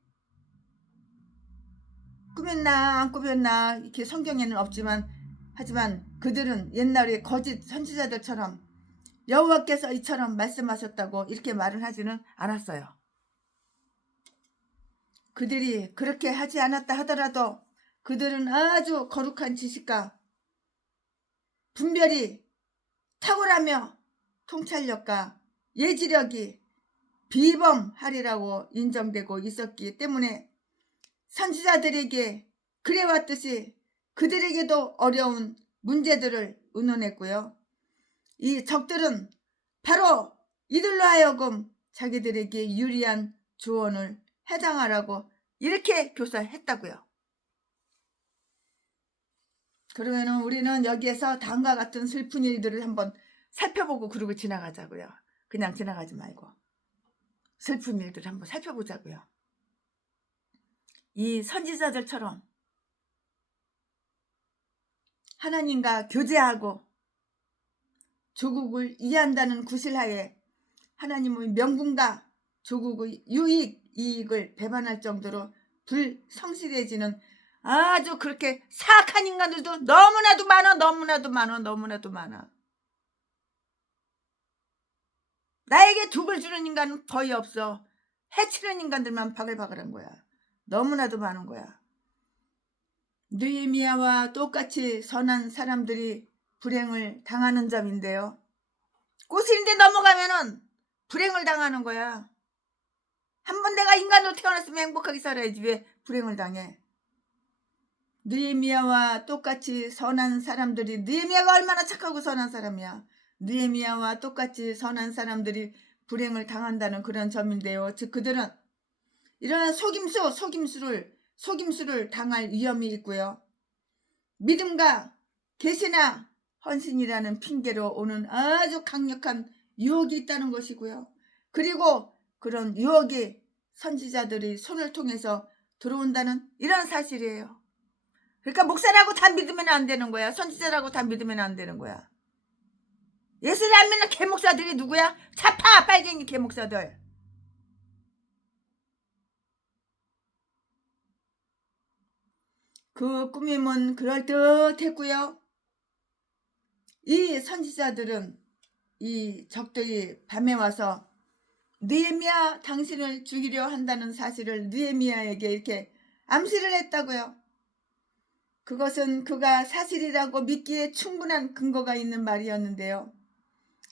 꾸몄나 안 꾸몄나 이렇게 성경에는 없지만, 하지만 그들은 옛날에 거짓 선지자들처럼 여호와께서 이처럼 말씀하셨다고 이렇게 말을 하지는 않았어요. 그들이 그렇게 하지 않았다 하더라도 그들은 아주 거룩한 지식과 분별이 탁월하며 통찰력과 예지력이 비범하리라고 인정되고 있었기 때문에 선지자들에게 그래왔듯이 그들에게도 어려운 문제들을 의논했고요. 이 적들은 바로 이들로 하여금 자기들에게 유리한 조언을 해당하라고 이렇게 교사했다고요. 그러면 우리는 여기에서 다음과 같은 슬픈 일들을 한번 살펴보고 그러고 지나가자고요. 그냥 지나가지 말고 슬픈 일들을 한번 살펴보자고요. 이 선지자들처럼 하나님과 교제하고 조국을 이해한다는 구실하에 하나님의 명분과 조국의 이익을 배반할 정도로 불성실해지는 아주 그렇게 사악한 인간들도 너무나도 많아. 나에게 둑을 주는 인간은 거의 없어. 해치는 인간들만 바글바글한 거야. 너무나도 많은 거야. 느헤미야와 똑같이 선한 사람들이 불행을 당하는 점인데요. 꼬시는데 넘어가면은 불행을 당하는 거야. 한번 내가 인간으로 태어났으면 행복하게 살아야지 왜 불행을 당해. 느헤미야와 똑같이 선한 사람들이, 느헤미야가 얼마나 착하고 선한 사람이야. 느헤미야와 똑같이 선한 사람들이 불행을 당한다는 그런 점인데요. 즉 그들은 이러한 속임수를 당할 위험이 있고요. 믿음과 계시나 헌신이라는 핑계로 오는 아주 강력한 유혹이 있다는 것이고요. 그리고 그런 유혹이 선지자들의 손을 통해서 들어온다는 이런 사실이에요. 그러니까 목사라고 다 믿으면 안 되는 거야. 선지자라고 다 믿으면 안 되는 거야. 예수를 안 믿는 개목사들이 누구야? 차파 빨갱이 개목사들. 그 꾸밈은 그럴듯했고요. 이 선지자들은 이 적들이 밤에 와서 느헤미야 당신을 죽이려 한다는 사실을 느헤미야에게 이렇게 암시를 했다고요. 그것은 그가 사실이라고 믿기에 충분한 근거가 있는 말이었는데요.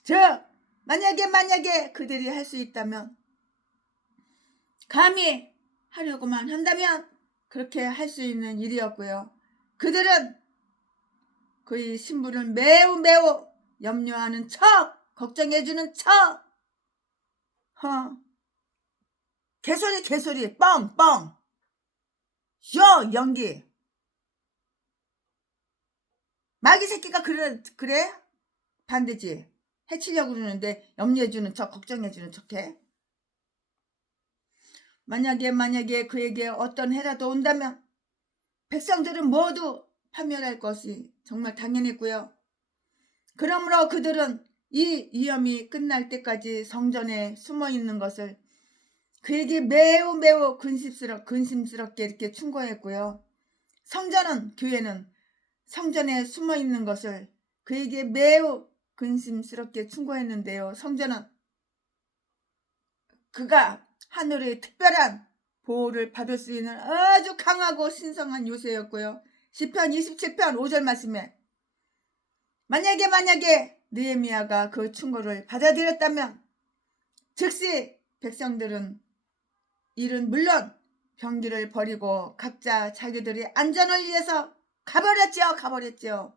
즉 만약에 그들이 할 수 있다면, 감히 하려고만 한다면 그렇게 할 수 있는 일이었고요. 그들은 그의 신분을 매우 염려하는 척, 걱정해주는 척, 개소리 뻥 쇼 연기. 마귀 새끼가 그래? 반대지. 해치려고 그러는데 염려해주는 척, 걱정해주는 척해. 만약에 그에게 어떤 해라도 온다면 백성들은 모두 파멸할 것이 정말 당연했고요. 그러므로 그들은 이 위험이 끝날 때까지 성전에 숨어 있는 것을 그에게 매우 근심스럽게 이렇게 충고했고요. 교회는 성전에 숨어 있는 것을 그에게 매우 근심스럽게 충고했는데요. 성전은 그가 하늘의 특별한 보호를 받을 수 있는 아주 강하고 신성한 요새였고요. 시편 27편 5절 말씀에 만약에 느헤미야가 그 충고를 받아들였다면 즉시 백성들은 일은 물론 병기를 버리고 각자 자기들의 안전을 위해서 가버렸죠.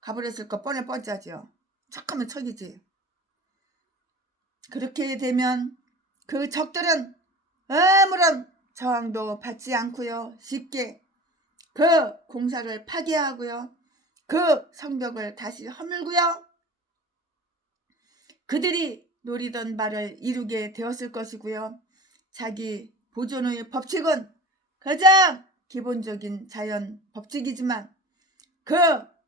가버렸을 거 뻔하죠. 척하면 척이지. 그렇게 되면 그 적들은 아무런 저항도 받지 않고요. 쉽게 그 공사를 파괴하고요. 그 성벽을 다시 허물고요. 그들이 노리던 바를 이루게 되었을 것이고요. 자기 보존의 법칙은 가장 기본적인 자연 법칙이지만 그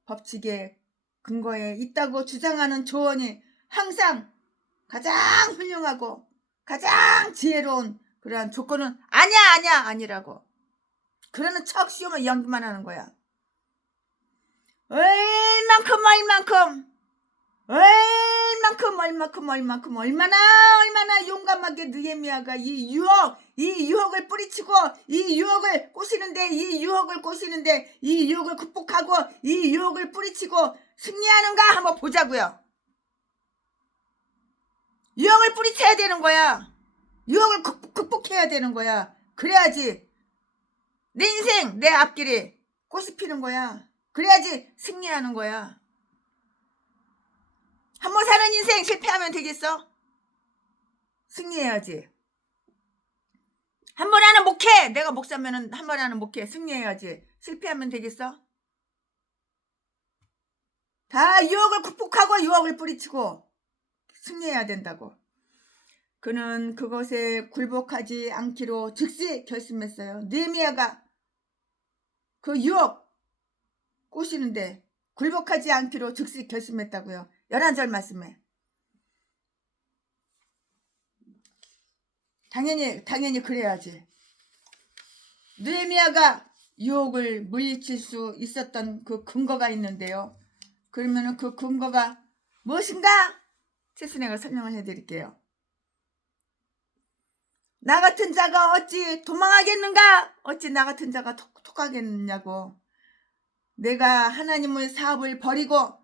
법칙의 근거에 있다고 주장하는 조언이 항상 가장 훌륭하고 가장 지혜로운 그러한 조건은 아니라고. 그러는 척 씌우면 연기만 하는 거야. 얼마나 용감하게 느헤미야가 이 유혹을 뿌리치고 이 유혹을 꼬시는데 이 유혹을 극복하고 이 유혹을 뿌리치고 승리하는가 한번 보자고요. 유혹을 뿌리쳐야 되는 거야. 유혹을 극복해야 되는 거야. 그래야지 내 인생, 내 앞길에 꽃이 피는 거야. 그래야지 승리하는 거야. 한번 사는 인생 실패하면 되겠어? 승리해야지. 한 번 하는 목회, 내가 목사면은 한 번 하는 목회 승리해야지. 실패하면 되겠어? 다 유혹을 극복하고 유혹을 뿌리치고 승리해야 된다고. 그는 그것에 굴복하지 않기로 즉시 결심했어요. 느헤미야가 그 유혹 꼬시는데 굴복하지 않기로 즉시 결심했다고요. 11절 말씀에. 당연히 그래야지. 느헤미야가 유혹을 물리칠 수 있었던 그 근거가 있는데요. 그러면 그 근거가 무엇인가? 최순애가 설명을 해드릴게요. 나 같은 자가 어찌 도망하겠는가? 어찌 나 같은 자가 톡하겠느냐고. 내가 하나님의 사업을 버리고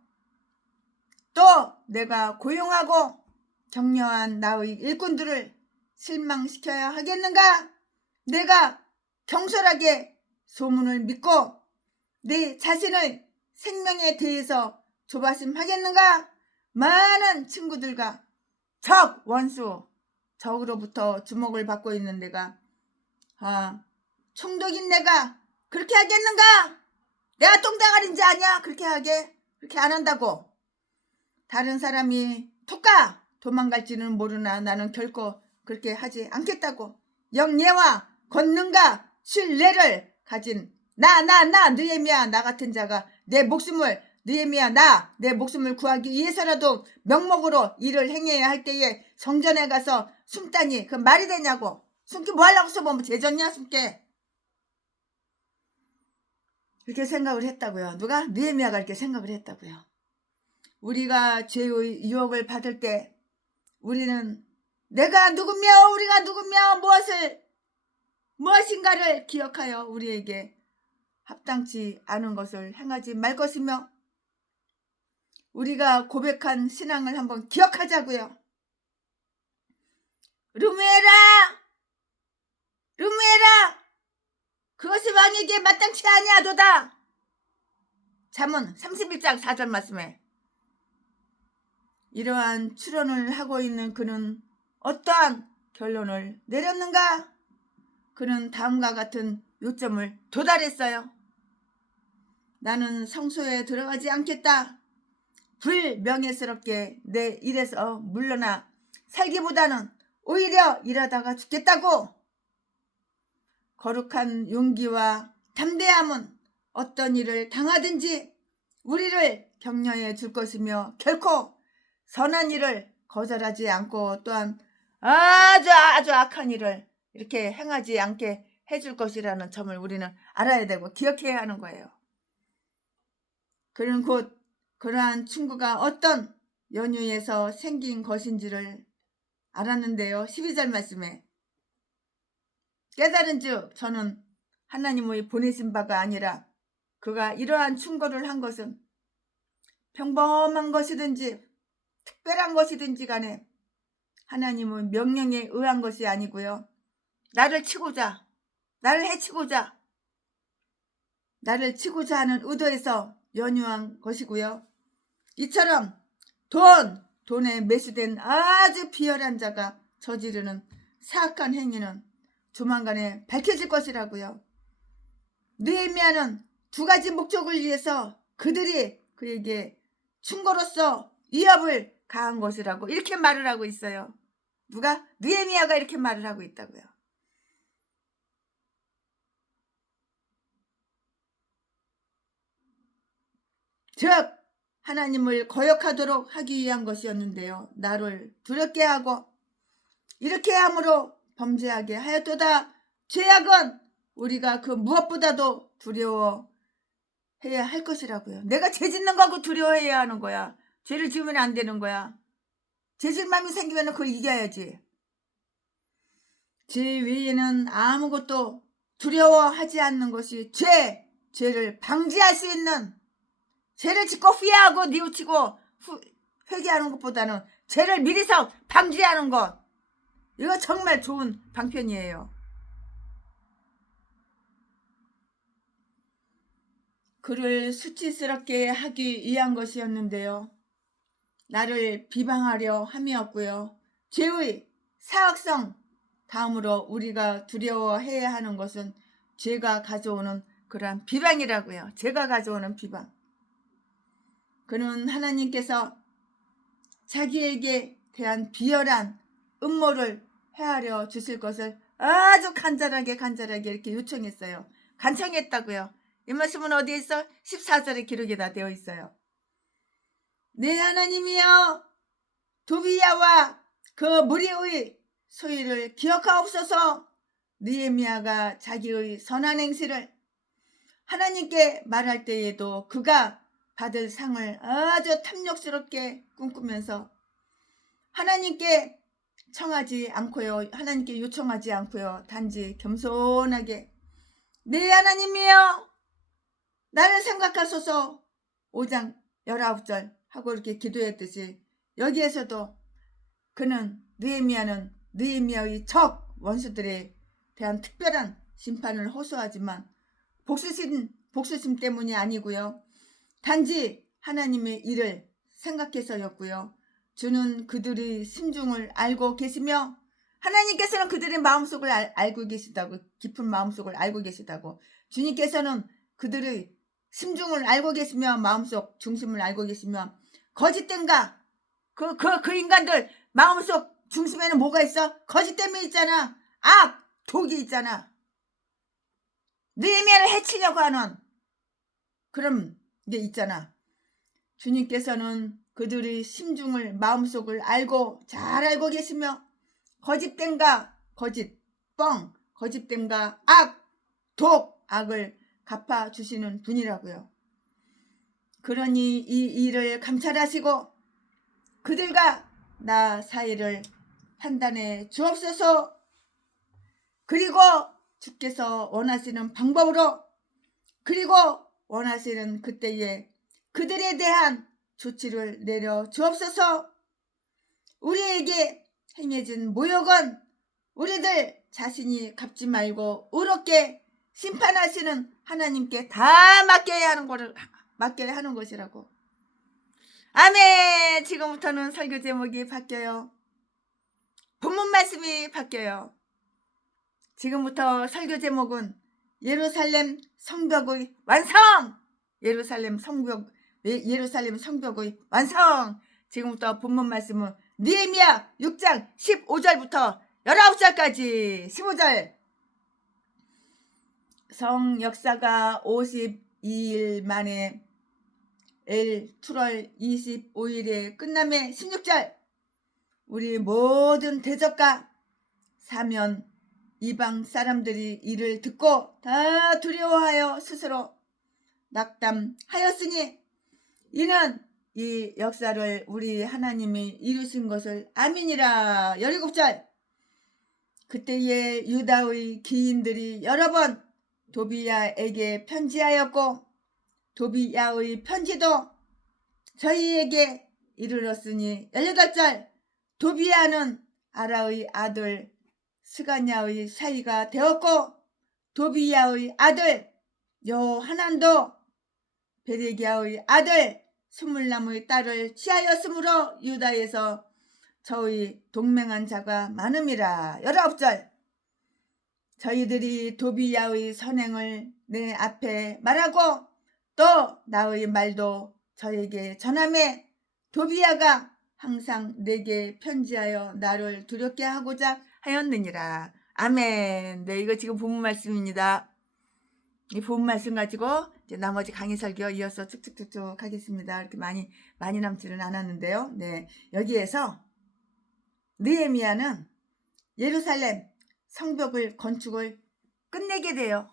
또 내가 고용하고 격려한 나의 일꾼들을 실망시켜야 하겠는가? 내가 경솔하게 소문을 믿고 내 자신의 생명에 대해서 조바심 하겠는가? 많은 친구들과 적으로부터 주목을 받고 있는 내가 총독인 내가 그렇게 하겠는가? 내가 똥대가리인지 아냐? 그렇게 안 한다고. 다른 사람이 도망갈지는 모르나 나는 결코 그렇게 하지 않겠다고. 영예와 권능과 신뢰를 가진 나 느헤미야 나 같은 자가 내 목숨을 구하기 위해서라도 명목으로 일을 행해야 할 때에 성전에 가서 숨다니 그 말이 되냐고. 숨기 뭐 하려고 써보면 제졌냐 숨게. 그렇게 생각을 했다고요. 누가? 느헤미야가 이렇게 생각을 했다고요. 우리가 죄의 유혹을 받을 때 우리는 우리가 누구며 무엇인가를 기억하여 우리에게 합당치 않은 것을 행하지 말 것이며 우리가 고백한 신앙을 한번 기억하자고요. 루메라, 루메라, 그것이 왕에게 마땅치 아니하도다. 잠언 31장 4절 말씀에 이러한 추론을 하고 있는 그는 어떠한 결론을 내렸는가? 그는 다음과 같은 요점을 도달했어요. 나는 성소에 들어가지 않겠다. 불명예스럽게 내 일에서 물러나 살기보다는 오히려 일하다가 죽겠다고. 거룩한 용기와 담대함은 어떤 일을 당하든지 우리를 격려해 줄 것이며 결코 선한 일을 거절하지 않고 또한 아주 악한 일을 이렇게 행하지 않게 해줄 것이라는 점을 우리는 알아야 되고 기억해야 하는 거예요. 그는 곧 그러한 충고가 어떤 연유에서 생긴 것인지를 알았는데요. 12절 말씀에 깨달은즉 저는 하나님의 보내신 바가 아니라 그가 이러한 충고를 한 것은 평범한 것이든지 특별한 것이든지 간에 하나님의 명령에 의한 것이 아니고요. 나를 치고자, 나를 해치고자, 나를 치고자 하는 의도에서 연유한 것이고요. 이처럼 돈에 매수된 아주 비열한 자가 저지르는 사악한 행위는 조만간에 밝혀질 것이라고요. 느헤미야는 두 가지 목적을 위해서 그들이 그에게 충고로서 위협을 가한 것이라고 이렇게 말을 하고 있어요. 누가? 느헤미야가 이렇게 말을 하고 있다고요. 즉 하나님을 거역하도록 하기 위한 것이었는데요. 나를 두렵게 하고 이렇게 함으로 범죄하게 하였도다. 죄악은 우리가 그 무엇보다도 두려워해야 할 것이라고요. 내가 죄 짓는 거고 두려워해야 하는 거야. 죄를 지으면 안 되는 거야. 죄 질 마음이 생기면 그걸 이겨야지. 죄 외에는 아무것도 두려워하지 않는 것이 죄를 방지할 수 있는, 죄를 짓고 후회하고 뉘우치고 회개하는 것보다는 죄를 미리서 방지하는 것, 이거 정말 좋은 방편이에요. 그를 수치스럽게 하기 위한 것이었는데요. 나를 비방하려 함이었고요. 죄의 사악성 다음으로 우리가 두려워해야 하는 것은 죄가 가져오는 그러한 비방이라고요. 죄가 가져오는 비방. 그는 하나님께서 자기에게 대한 비열한 음모를 헤아려 주실 것을 아주 간절하게 이렇게 요청했어요. 간청했다고요. 이 말씀은 어디에 있어? 14절에 기록이 다 되어 있어요. 내 하나님이여, 도비야와 그 무리의 소위를 기억하옵소서. 느헤미야가 자기의 선한 행실을 하나님께 말할 때에도 그가 받을 상을 아주 탐욕스럽게 꿈꾸면서 하나님께 청하지 않고요, 하나님께 요청하지 않고요, 단지 겸손하게 내 하나님이여 나를 생각하소서 5장 19절 하고 이렇게 기도했듯이 여기에서도 그는 느헤미야는 느헤미야의 적 원수들에 대한 특별한 심판을 호소하지만 복수심 때문이 아니고요, 단지 하나님의 일을 생각해서였고요. 주는 그들의 심중을 알고 계시며 하나님께서는 그들의 마음속을 알고 계시다고, 깊은 마음속을 알고 계시다고, 주님께서는 그들의 심중을 알고 계시며 마음속 중심을 알고 계시며 거짓된가? 그 인간들 마음속 중심에는 뭐가 있어? 거짓됨이 있잖아. 독이 있잖아. 느헤미야를 해치려고 하는 그런 게 있잖아. 주님께서는 그들의 심중을 마음속을 잘 알고 계시며 거짓됨과 거짓됨과 악을 갚아주시는 분이라고요. 그러니 이 일을 감찰하시고 그들과 나 사이를 판단해 주옵소서. 그리고 주께서 원하시는 방법으로, 그리고 원하시는 그때에 그들에 대한 조치를 내려 주옵소서. 우리에게 행해진 모욕은 우리들 자신이 갚지 말고 의롭게 심판하시는 하나님께 다 맡겨야 하는 것이라고. 아멘. 지금부터는 설교 제목이 바뀌어요. 본문 말씀이 바뀌어요. 지금부터 설교 제목은 예루살렘 성벽의 완성! 예루살렘 성벽의 완성! 지금부터 본문 말씀은 느헤미야 6장 15절부터 19절까지 15절. 성 역사가 52일 만에 투럴 25일에 끝남에 16절. 우리 모든 대적과 사면 이방 사람들이 이를 듣고 다 두려워하여 스스로 낙담하였으니 이는 이 역사를 우리 하나님이 이루신 것을 아멘이라. 17절. 그때에 유다의 기인들이 여러 번 도비야에게 편지하였고 도비야의 편지도 저희에게 이르렀으니 18절. 도비야는 아라의 아들 스가냐의 사이가 되었고 도비야의 아들 요하난도 베레기야의 아들 스물람의 딸을 취하였으므로 유다에서 저희 동맹한 자가 많음이라. 19절. 저희들이 도비야의 선행을 내 앞에 말하고 또 나의 말도 저에게 전하매 도비야가 항상 내게 편지하여 나를 두렵게 하고자 하였느니라. 아멘. 네, 이거 지금 본문 말씀입니다. 이 본문 말씀 가지고 이제 나머지 강의 설교 이어서 쭉쭉쭉쭉 하겠습니다. 이렇게 많이 남지는 않았는데요. 네, 여기에서 느헤미야는 예루살렘 성벽을 건축을 끝내게 돼요.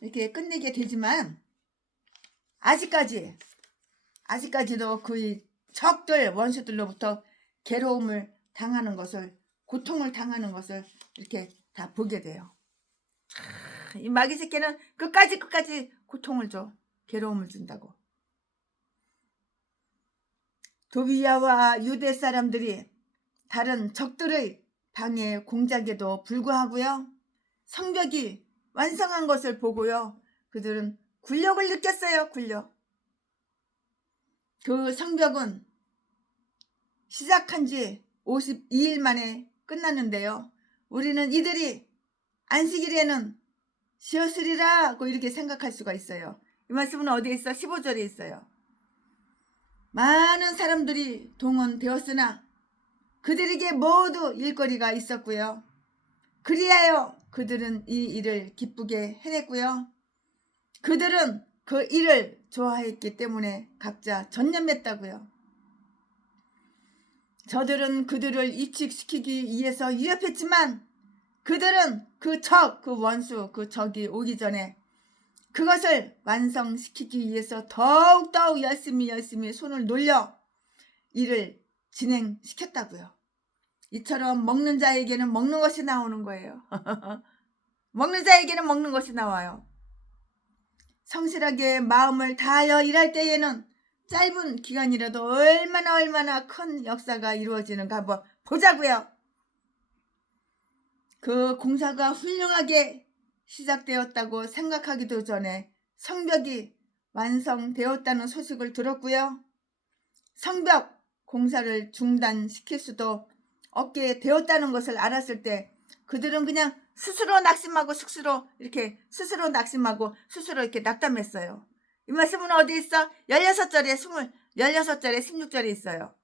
이렇게 끝내게 되지만 아직까지도 그의 적들 원수들로부터 괴로움을 당하는 것을, 고통을 당하는 것을 이렇게 다 보게 돼요. 이 마귀 새끼는 끝까지 고통을 줘. 괴로움을 준다고. 도비야와 유대 사람들이 다른 적들의 방해 공작에도 불구하고요, 성벽이 완성한 것을 보고요, 그들은 굴욕을 느꼈어요. 굴욕. 그 성벽은 시작한 지 52일 만에 끝났는데요, 우리는 이들이 안식일에는 쉬었으리라고 이렇게 생각할 수가 있어요. 이 말씀은 어디에 있어? 15절에 있어요. 많은 사람들이 동원되었으나 그들에게 모두 일거리가 있었고요. 그리하여 그들은 이 일을 기쁘게 해냈고요. 그들은 그 일을 좋아했기 때문에 각자 전념했다고요. 저들은 그들을 이축시키기 위해서 위협했지만 그들은 그 원수, 그 적이 오기 전에 그것을 완성시키기 위해서 더욱더욱 열심히 손을 놀려 일을 진행시켰다고요. 이처럼 먹는 자에게는 먹는 것이 나오는 거예요. 먹는 자에게는 먹는 것이 나와요. 성실하게 마음을 다하여 일할 때에는 짧은 기간이라도 얼마나 큰 역사가 이루어지는가 한번 보자고요. 그 공사가 훌륭하게 시작되었다고 생각하기도 전에 성벽이 완성되었다는 소식을 들었고요. 성벽 공사를 중단시킬 수도 없게 되었다는 것을 알았을 때 그들은 그냥 스스로 낙심하고 스스로 이렇게 낙담했어요. 이 말씀은 어디 있어? 16절에 16절에 있어요.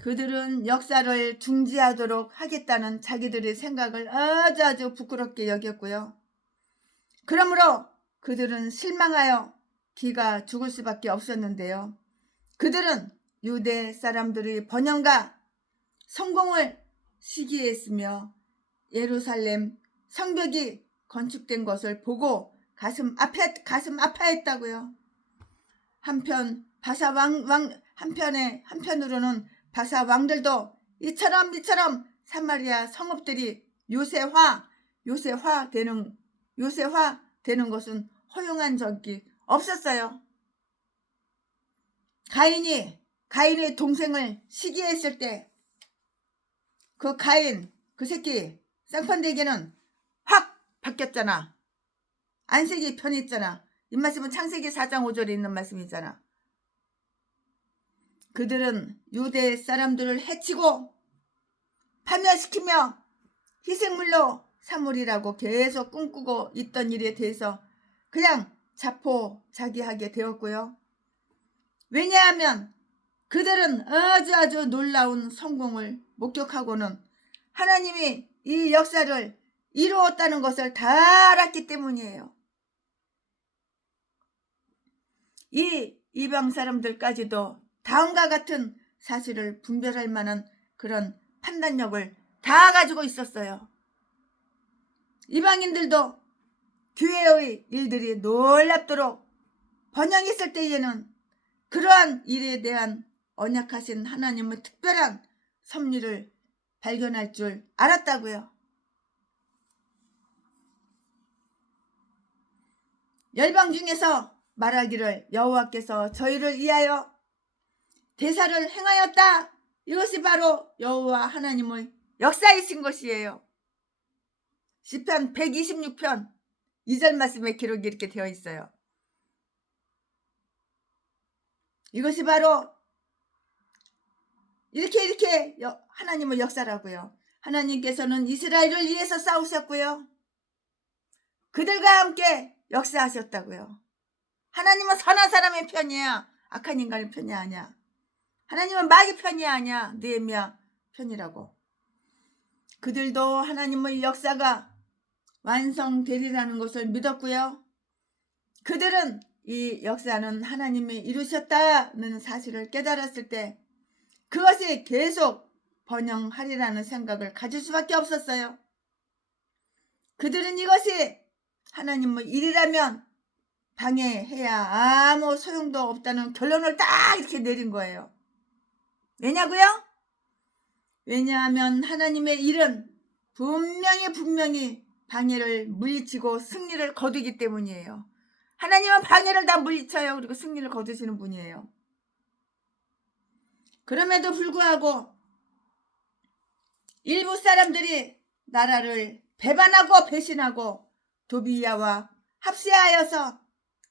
그들은 역사를 중지하도록 하겠다는 자기들의 생각을 아주 부끄럽게 여겼고요. 그러므로 그들은 실망하여 기가 죽을 수밖에 없었는데요. 그들은 유대 사람들의 번영과 성공을 시기했으며 예루살렘 성벽이 건축된 것을 보고 가슴 아파했다고요. 한편으로는 바사 왕들도 이처럼 사마리아 성읍들이 요새화 되는 것은 허용한 적이 없었어요. 가인의 동생을 시기했을 때 그 가인 그 새끼 쌍판대기는 확 바뀌었잖아. 안색이 변했잖아. 이 말씀은 창세기 4장 5절에 있는 말씀이잖아. 그들은 유대 사람들을 해치고 파멸시키며 희생물로 삼으리라고 계속 꿈꾸고 있던 일에 대해서 그냥 자포자기하게 되었고요. 왜냐하면 그들은 아주 놀라운 성공을 목격하고는 하나님이 이 역사를 이루었다는 것을 다 알았기 때문이에요. 이 이방 사람들까지도 다음과 같은 사실을 분별할 만한 그런 판단력을 다 가지고 있었어요. 이방인들도 교회의 일들이 놀랍도록 번영했을 때에는 그러한 일에 대한 언약하신 하나님의 특별한 섭리를 발견할 줄 알았다고요. 열방 중에서 말하기를 여호와께서 저희를 위하여 대사를 행하였다. 이것이 바로 여호와 하나님의 역사이신 것이에요. 시편 126편 2절 말씀에 기록이 이렇게 되어 있어요. 이것이 바로 이렇게 하나님의 역사라고요. 하나님께서는 이스라엘을 위해서 싸우셨고요. 그들과 함께 역사하셨다고요. 하나님은 선한 사람의 편이야. 악한 인간의 편이 아니야. 하나님은 마귀 편이 아니야. 느헤미야 편이라고. 그들도 하나님의 역사가 완성되리라는 것을 믿었고요. 그들은 이 역사는 하나님이 이루셨다는 사실을 깨달았을 때 그것이 계속 번영하리라는 생각을 가질 수밖에 없었어요. 그들은 이것이 하나님의 일이라면 방해해야 아무 소용도 없다는 결론을 딱 이렇게 내린 거예요. 왜냐고요? 왜냐하면 하나님의 일은 분명히 방해를 물리치고 승리를 거두기 때문이에요. 하나님은 방해를 다 물리쳐요. 그리고 승리를 거두시는 분이에요. 그럼에도 불구하고 일부 사람들이 나라를 배반하고 배신하고 도비야와 합세하여서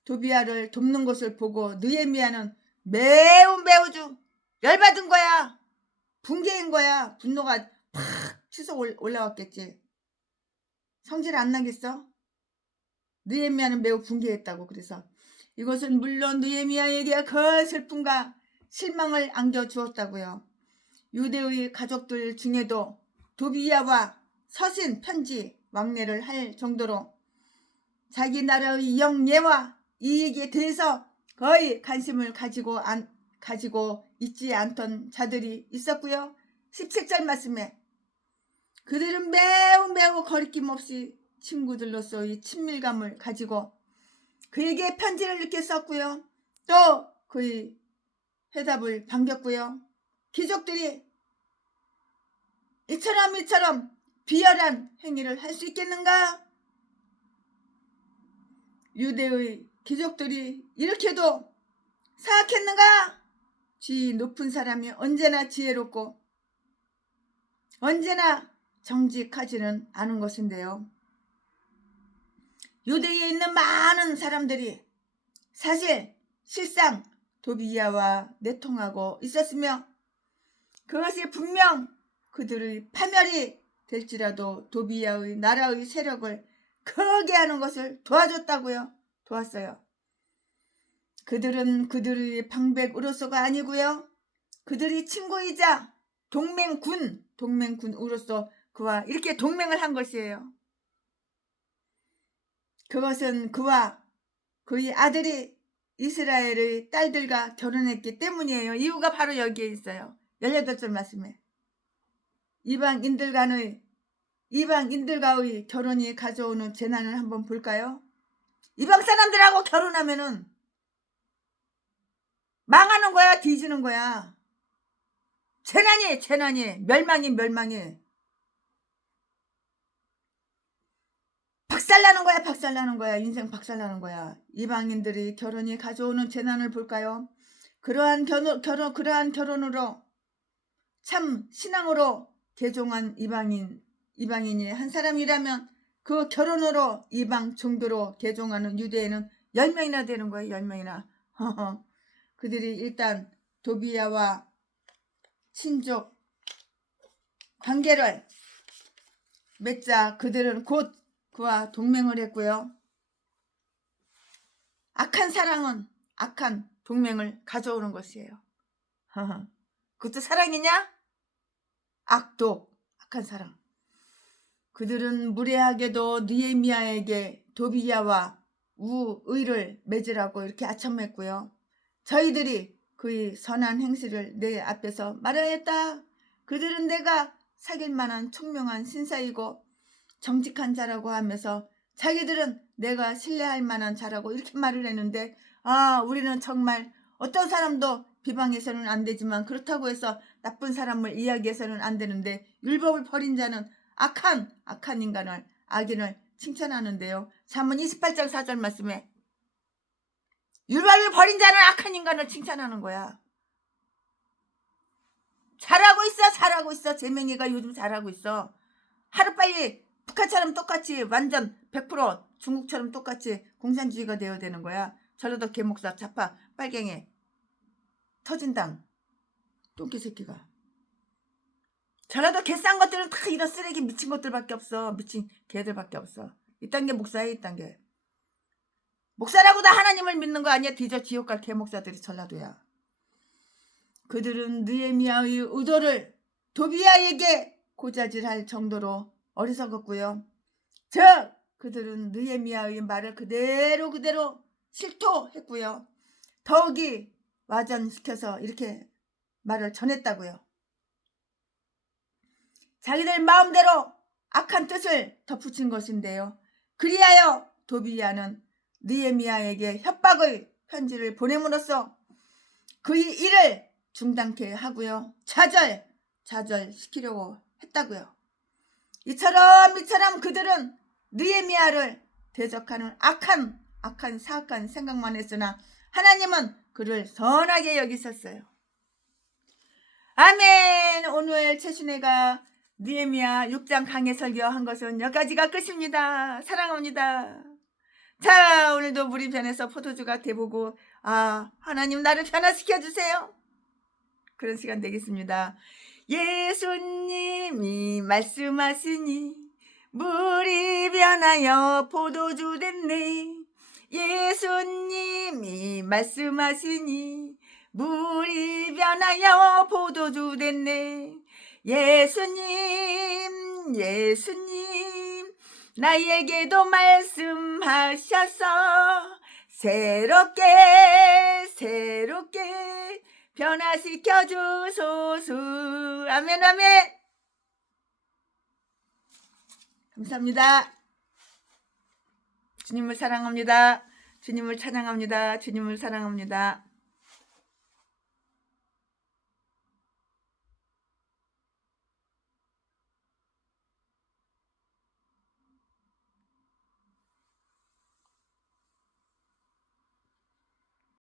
도비야를 돕는 것을 보고 느헤미야는 매우 열받은 거야. 분개인 거야. 분노가 팍 치솟아 올라왔겠지. 성질 안 나겠어? 느헤미야는 매우 분개했다고. 그래서 이것은 물론 느헤미야에게 그 슬픔과 실망을 안겨주었다고요. 유대의 가족들 중에도 도비야와 서신 편지 왕래를 할 정도로 자기 나라의 영예와 이익에 대해서 거의 관심을 가지고 있지 않던 자들이 있었고요. 17절 말씀에 그들은 매우 거리낌 없이 친구들로서의 친밀감을 가지고 그에게 편지를 이렇게 썼고요. 또 그의 해답을 반겼고요. 귀족들이 이처럼 비열한 행위를 할 수 있겠는가? 유대의 귀족들이 이렇게도 사악했는가? 지위 높은 사람이 언제나 지혜롭고 언제나 정직하지는 않은 것인데요. 유대에 있는 많은 사람들이 실상 도비야와 내통하고 있었으며 그것이 분명 그들의 파멸이 될지라도 도비야의 나라의 세력을 크게 하는 것을 도왔어요. 그들은 그들의 방백으로서가 아니고요. 그들이 친구이자 동맹군으로서 그와 이렇게 동맹을 한 것이에요. 그것은 그와 그의 아들이 이스라엘의 딸들과 결혼했기 때문이에요. 이유가 바로 여기에 있어요. 18절 말씀에 이방인들과의 결혼이 가져오는 재난을 한번 볼까요? 이방 사람들하고 결혼하면은 망하는 거야, 뒤지는 거야. 재난이, 멸망이. 박살나는 거야. 인생 박살나는 거야. 이방인들이 결혼이 가져오는 재난을 볼까요? 그러한 결혼으로 참 신앙으로 개종한 이방인이 한 사람이라면 그 결혼으로 이방 종교로 개종하는 유대인은 10명이나 되는 거예요. 10명이나. 그들이 일단 도비야와 친족 관계를 맺자 그들은 곧 그와 동맹을 했고요. 악한 사랑은 악한 동맹을 가져오는 것이에요. 그것도 사랑이냐? 악독, 악한 사랑. 그들은 무례하게도 느헤미야에게 도비야와 우의를 맺으라고 이렇게 아첨했고요. 저희들이 그의 선한 행실을 내 앞에서 말하였다. 그들은 내가 사귈 만한 총명한 신사이고 정직한 자라고 하면서 자기들은 내가 신뢰할 만한 자라고 이렇게 말을 했는데, 우리는 정말 어떤 사람도 비방해서는 안 되지만 그렇다고 해서 나쁜 사람을 이야기해서는 안 되는데, 율법을 버린 자는 악한 인간을, 악인을 칭찬하는데요. 잠언 28장 4절 말씀에 율법을 버린 자는 악한 인간을 칭찬하는 거야. 잘하고 있어. 재명이가 요즘 잘하고 있어. 하루빨리 북한처럼 똑같이 완전 100% 중국처럼 똑같이 공산주의가 되어야 되는 거야. 전라도 개목사 좌파 빨갱이 터진당 똥개 새끼가. 전라도 개싼 것들은 다 이런 쓰레기 미친 것들밖에 없어. 미친 개들밖에 없어. 이딴 게 목사야. 이딴 게. 목사라고 다 하나님을 믿는 거 아니야. 뒤져 지옥 갈 개목사들이 전라도야. 그들은 느헤미야의 의도를 도비야에게 고자질할 정도로 어리석었고요. 즉 그들은 느헤미야의 말을 그대로 실토했고요. 더욱이 와전시켜서 이렇게 말을 전했다고요. 자기들 마음대로 악한 뜻을 덧붙인 것인데요. 그리하여 도비야는 느헤미야에게 협박의 편지를 보냄으로써 그의 일을 중단케 하고요. 좌절시키려고 했다고요. 이처럼 그들은 느헤미야를 대적하는 악한 사악한 생각만 했으나 하나님은 그를 선하게 여기셨어요. 아멘. 오늘 최순애가 느헤미야 6장 강해 설교한 것은 여기까지가 끝입니다. 사랑합니다. 자, 오늘도 물이 변해서 포도주가 돼보고 하나님 나를 변화시켜 주세요. 그런 시간 되겠습니다. 예수님이 말씀하시니 물이 변하여 포도주 됐네. 예수님이 말씀하시니 물이 변하여 포도주 됐네. 예수님 나에게도 말씀하셔서 새롭게 변화시켜 주소서. 아멘. 감사합니다. 주님을 사랑합니다. 주님을 찬양합니다. 주님을 사랑합니다.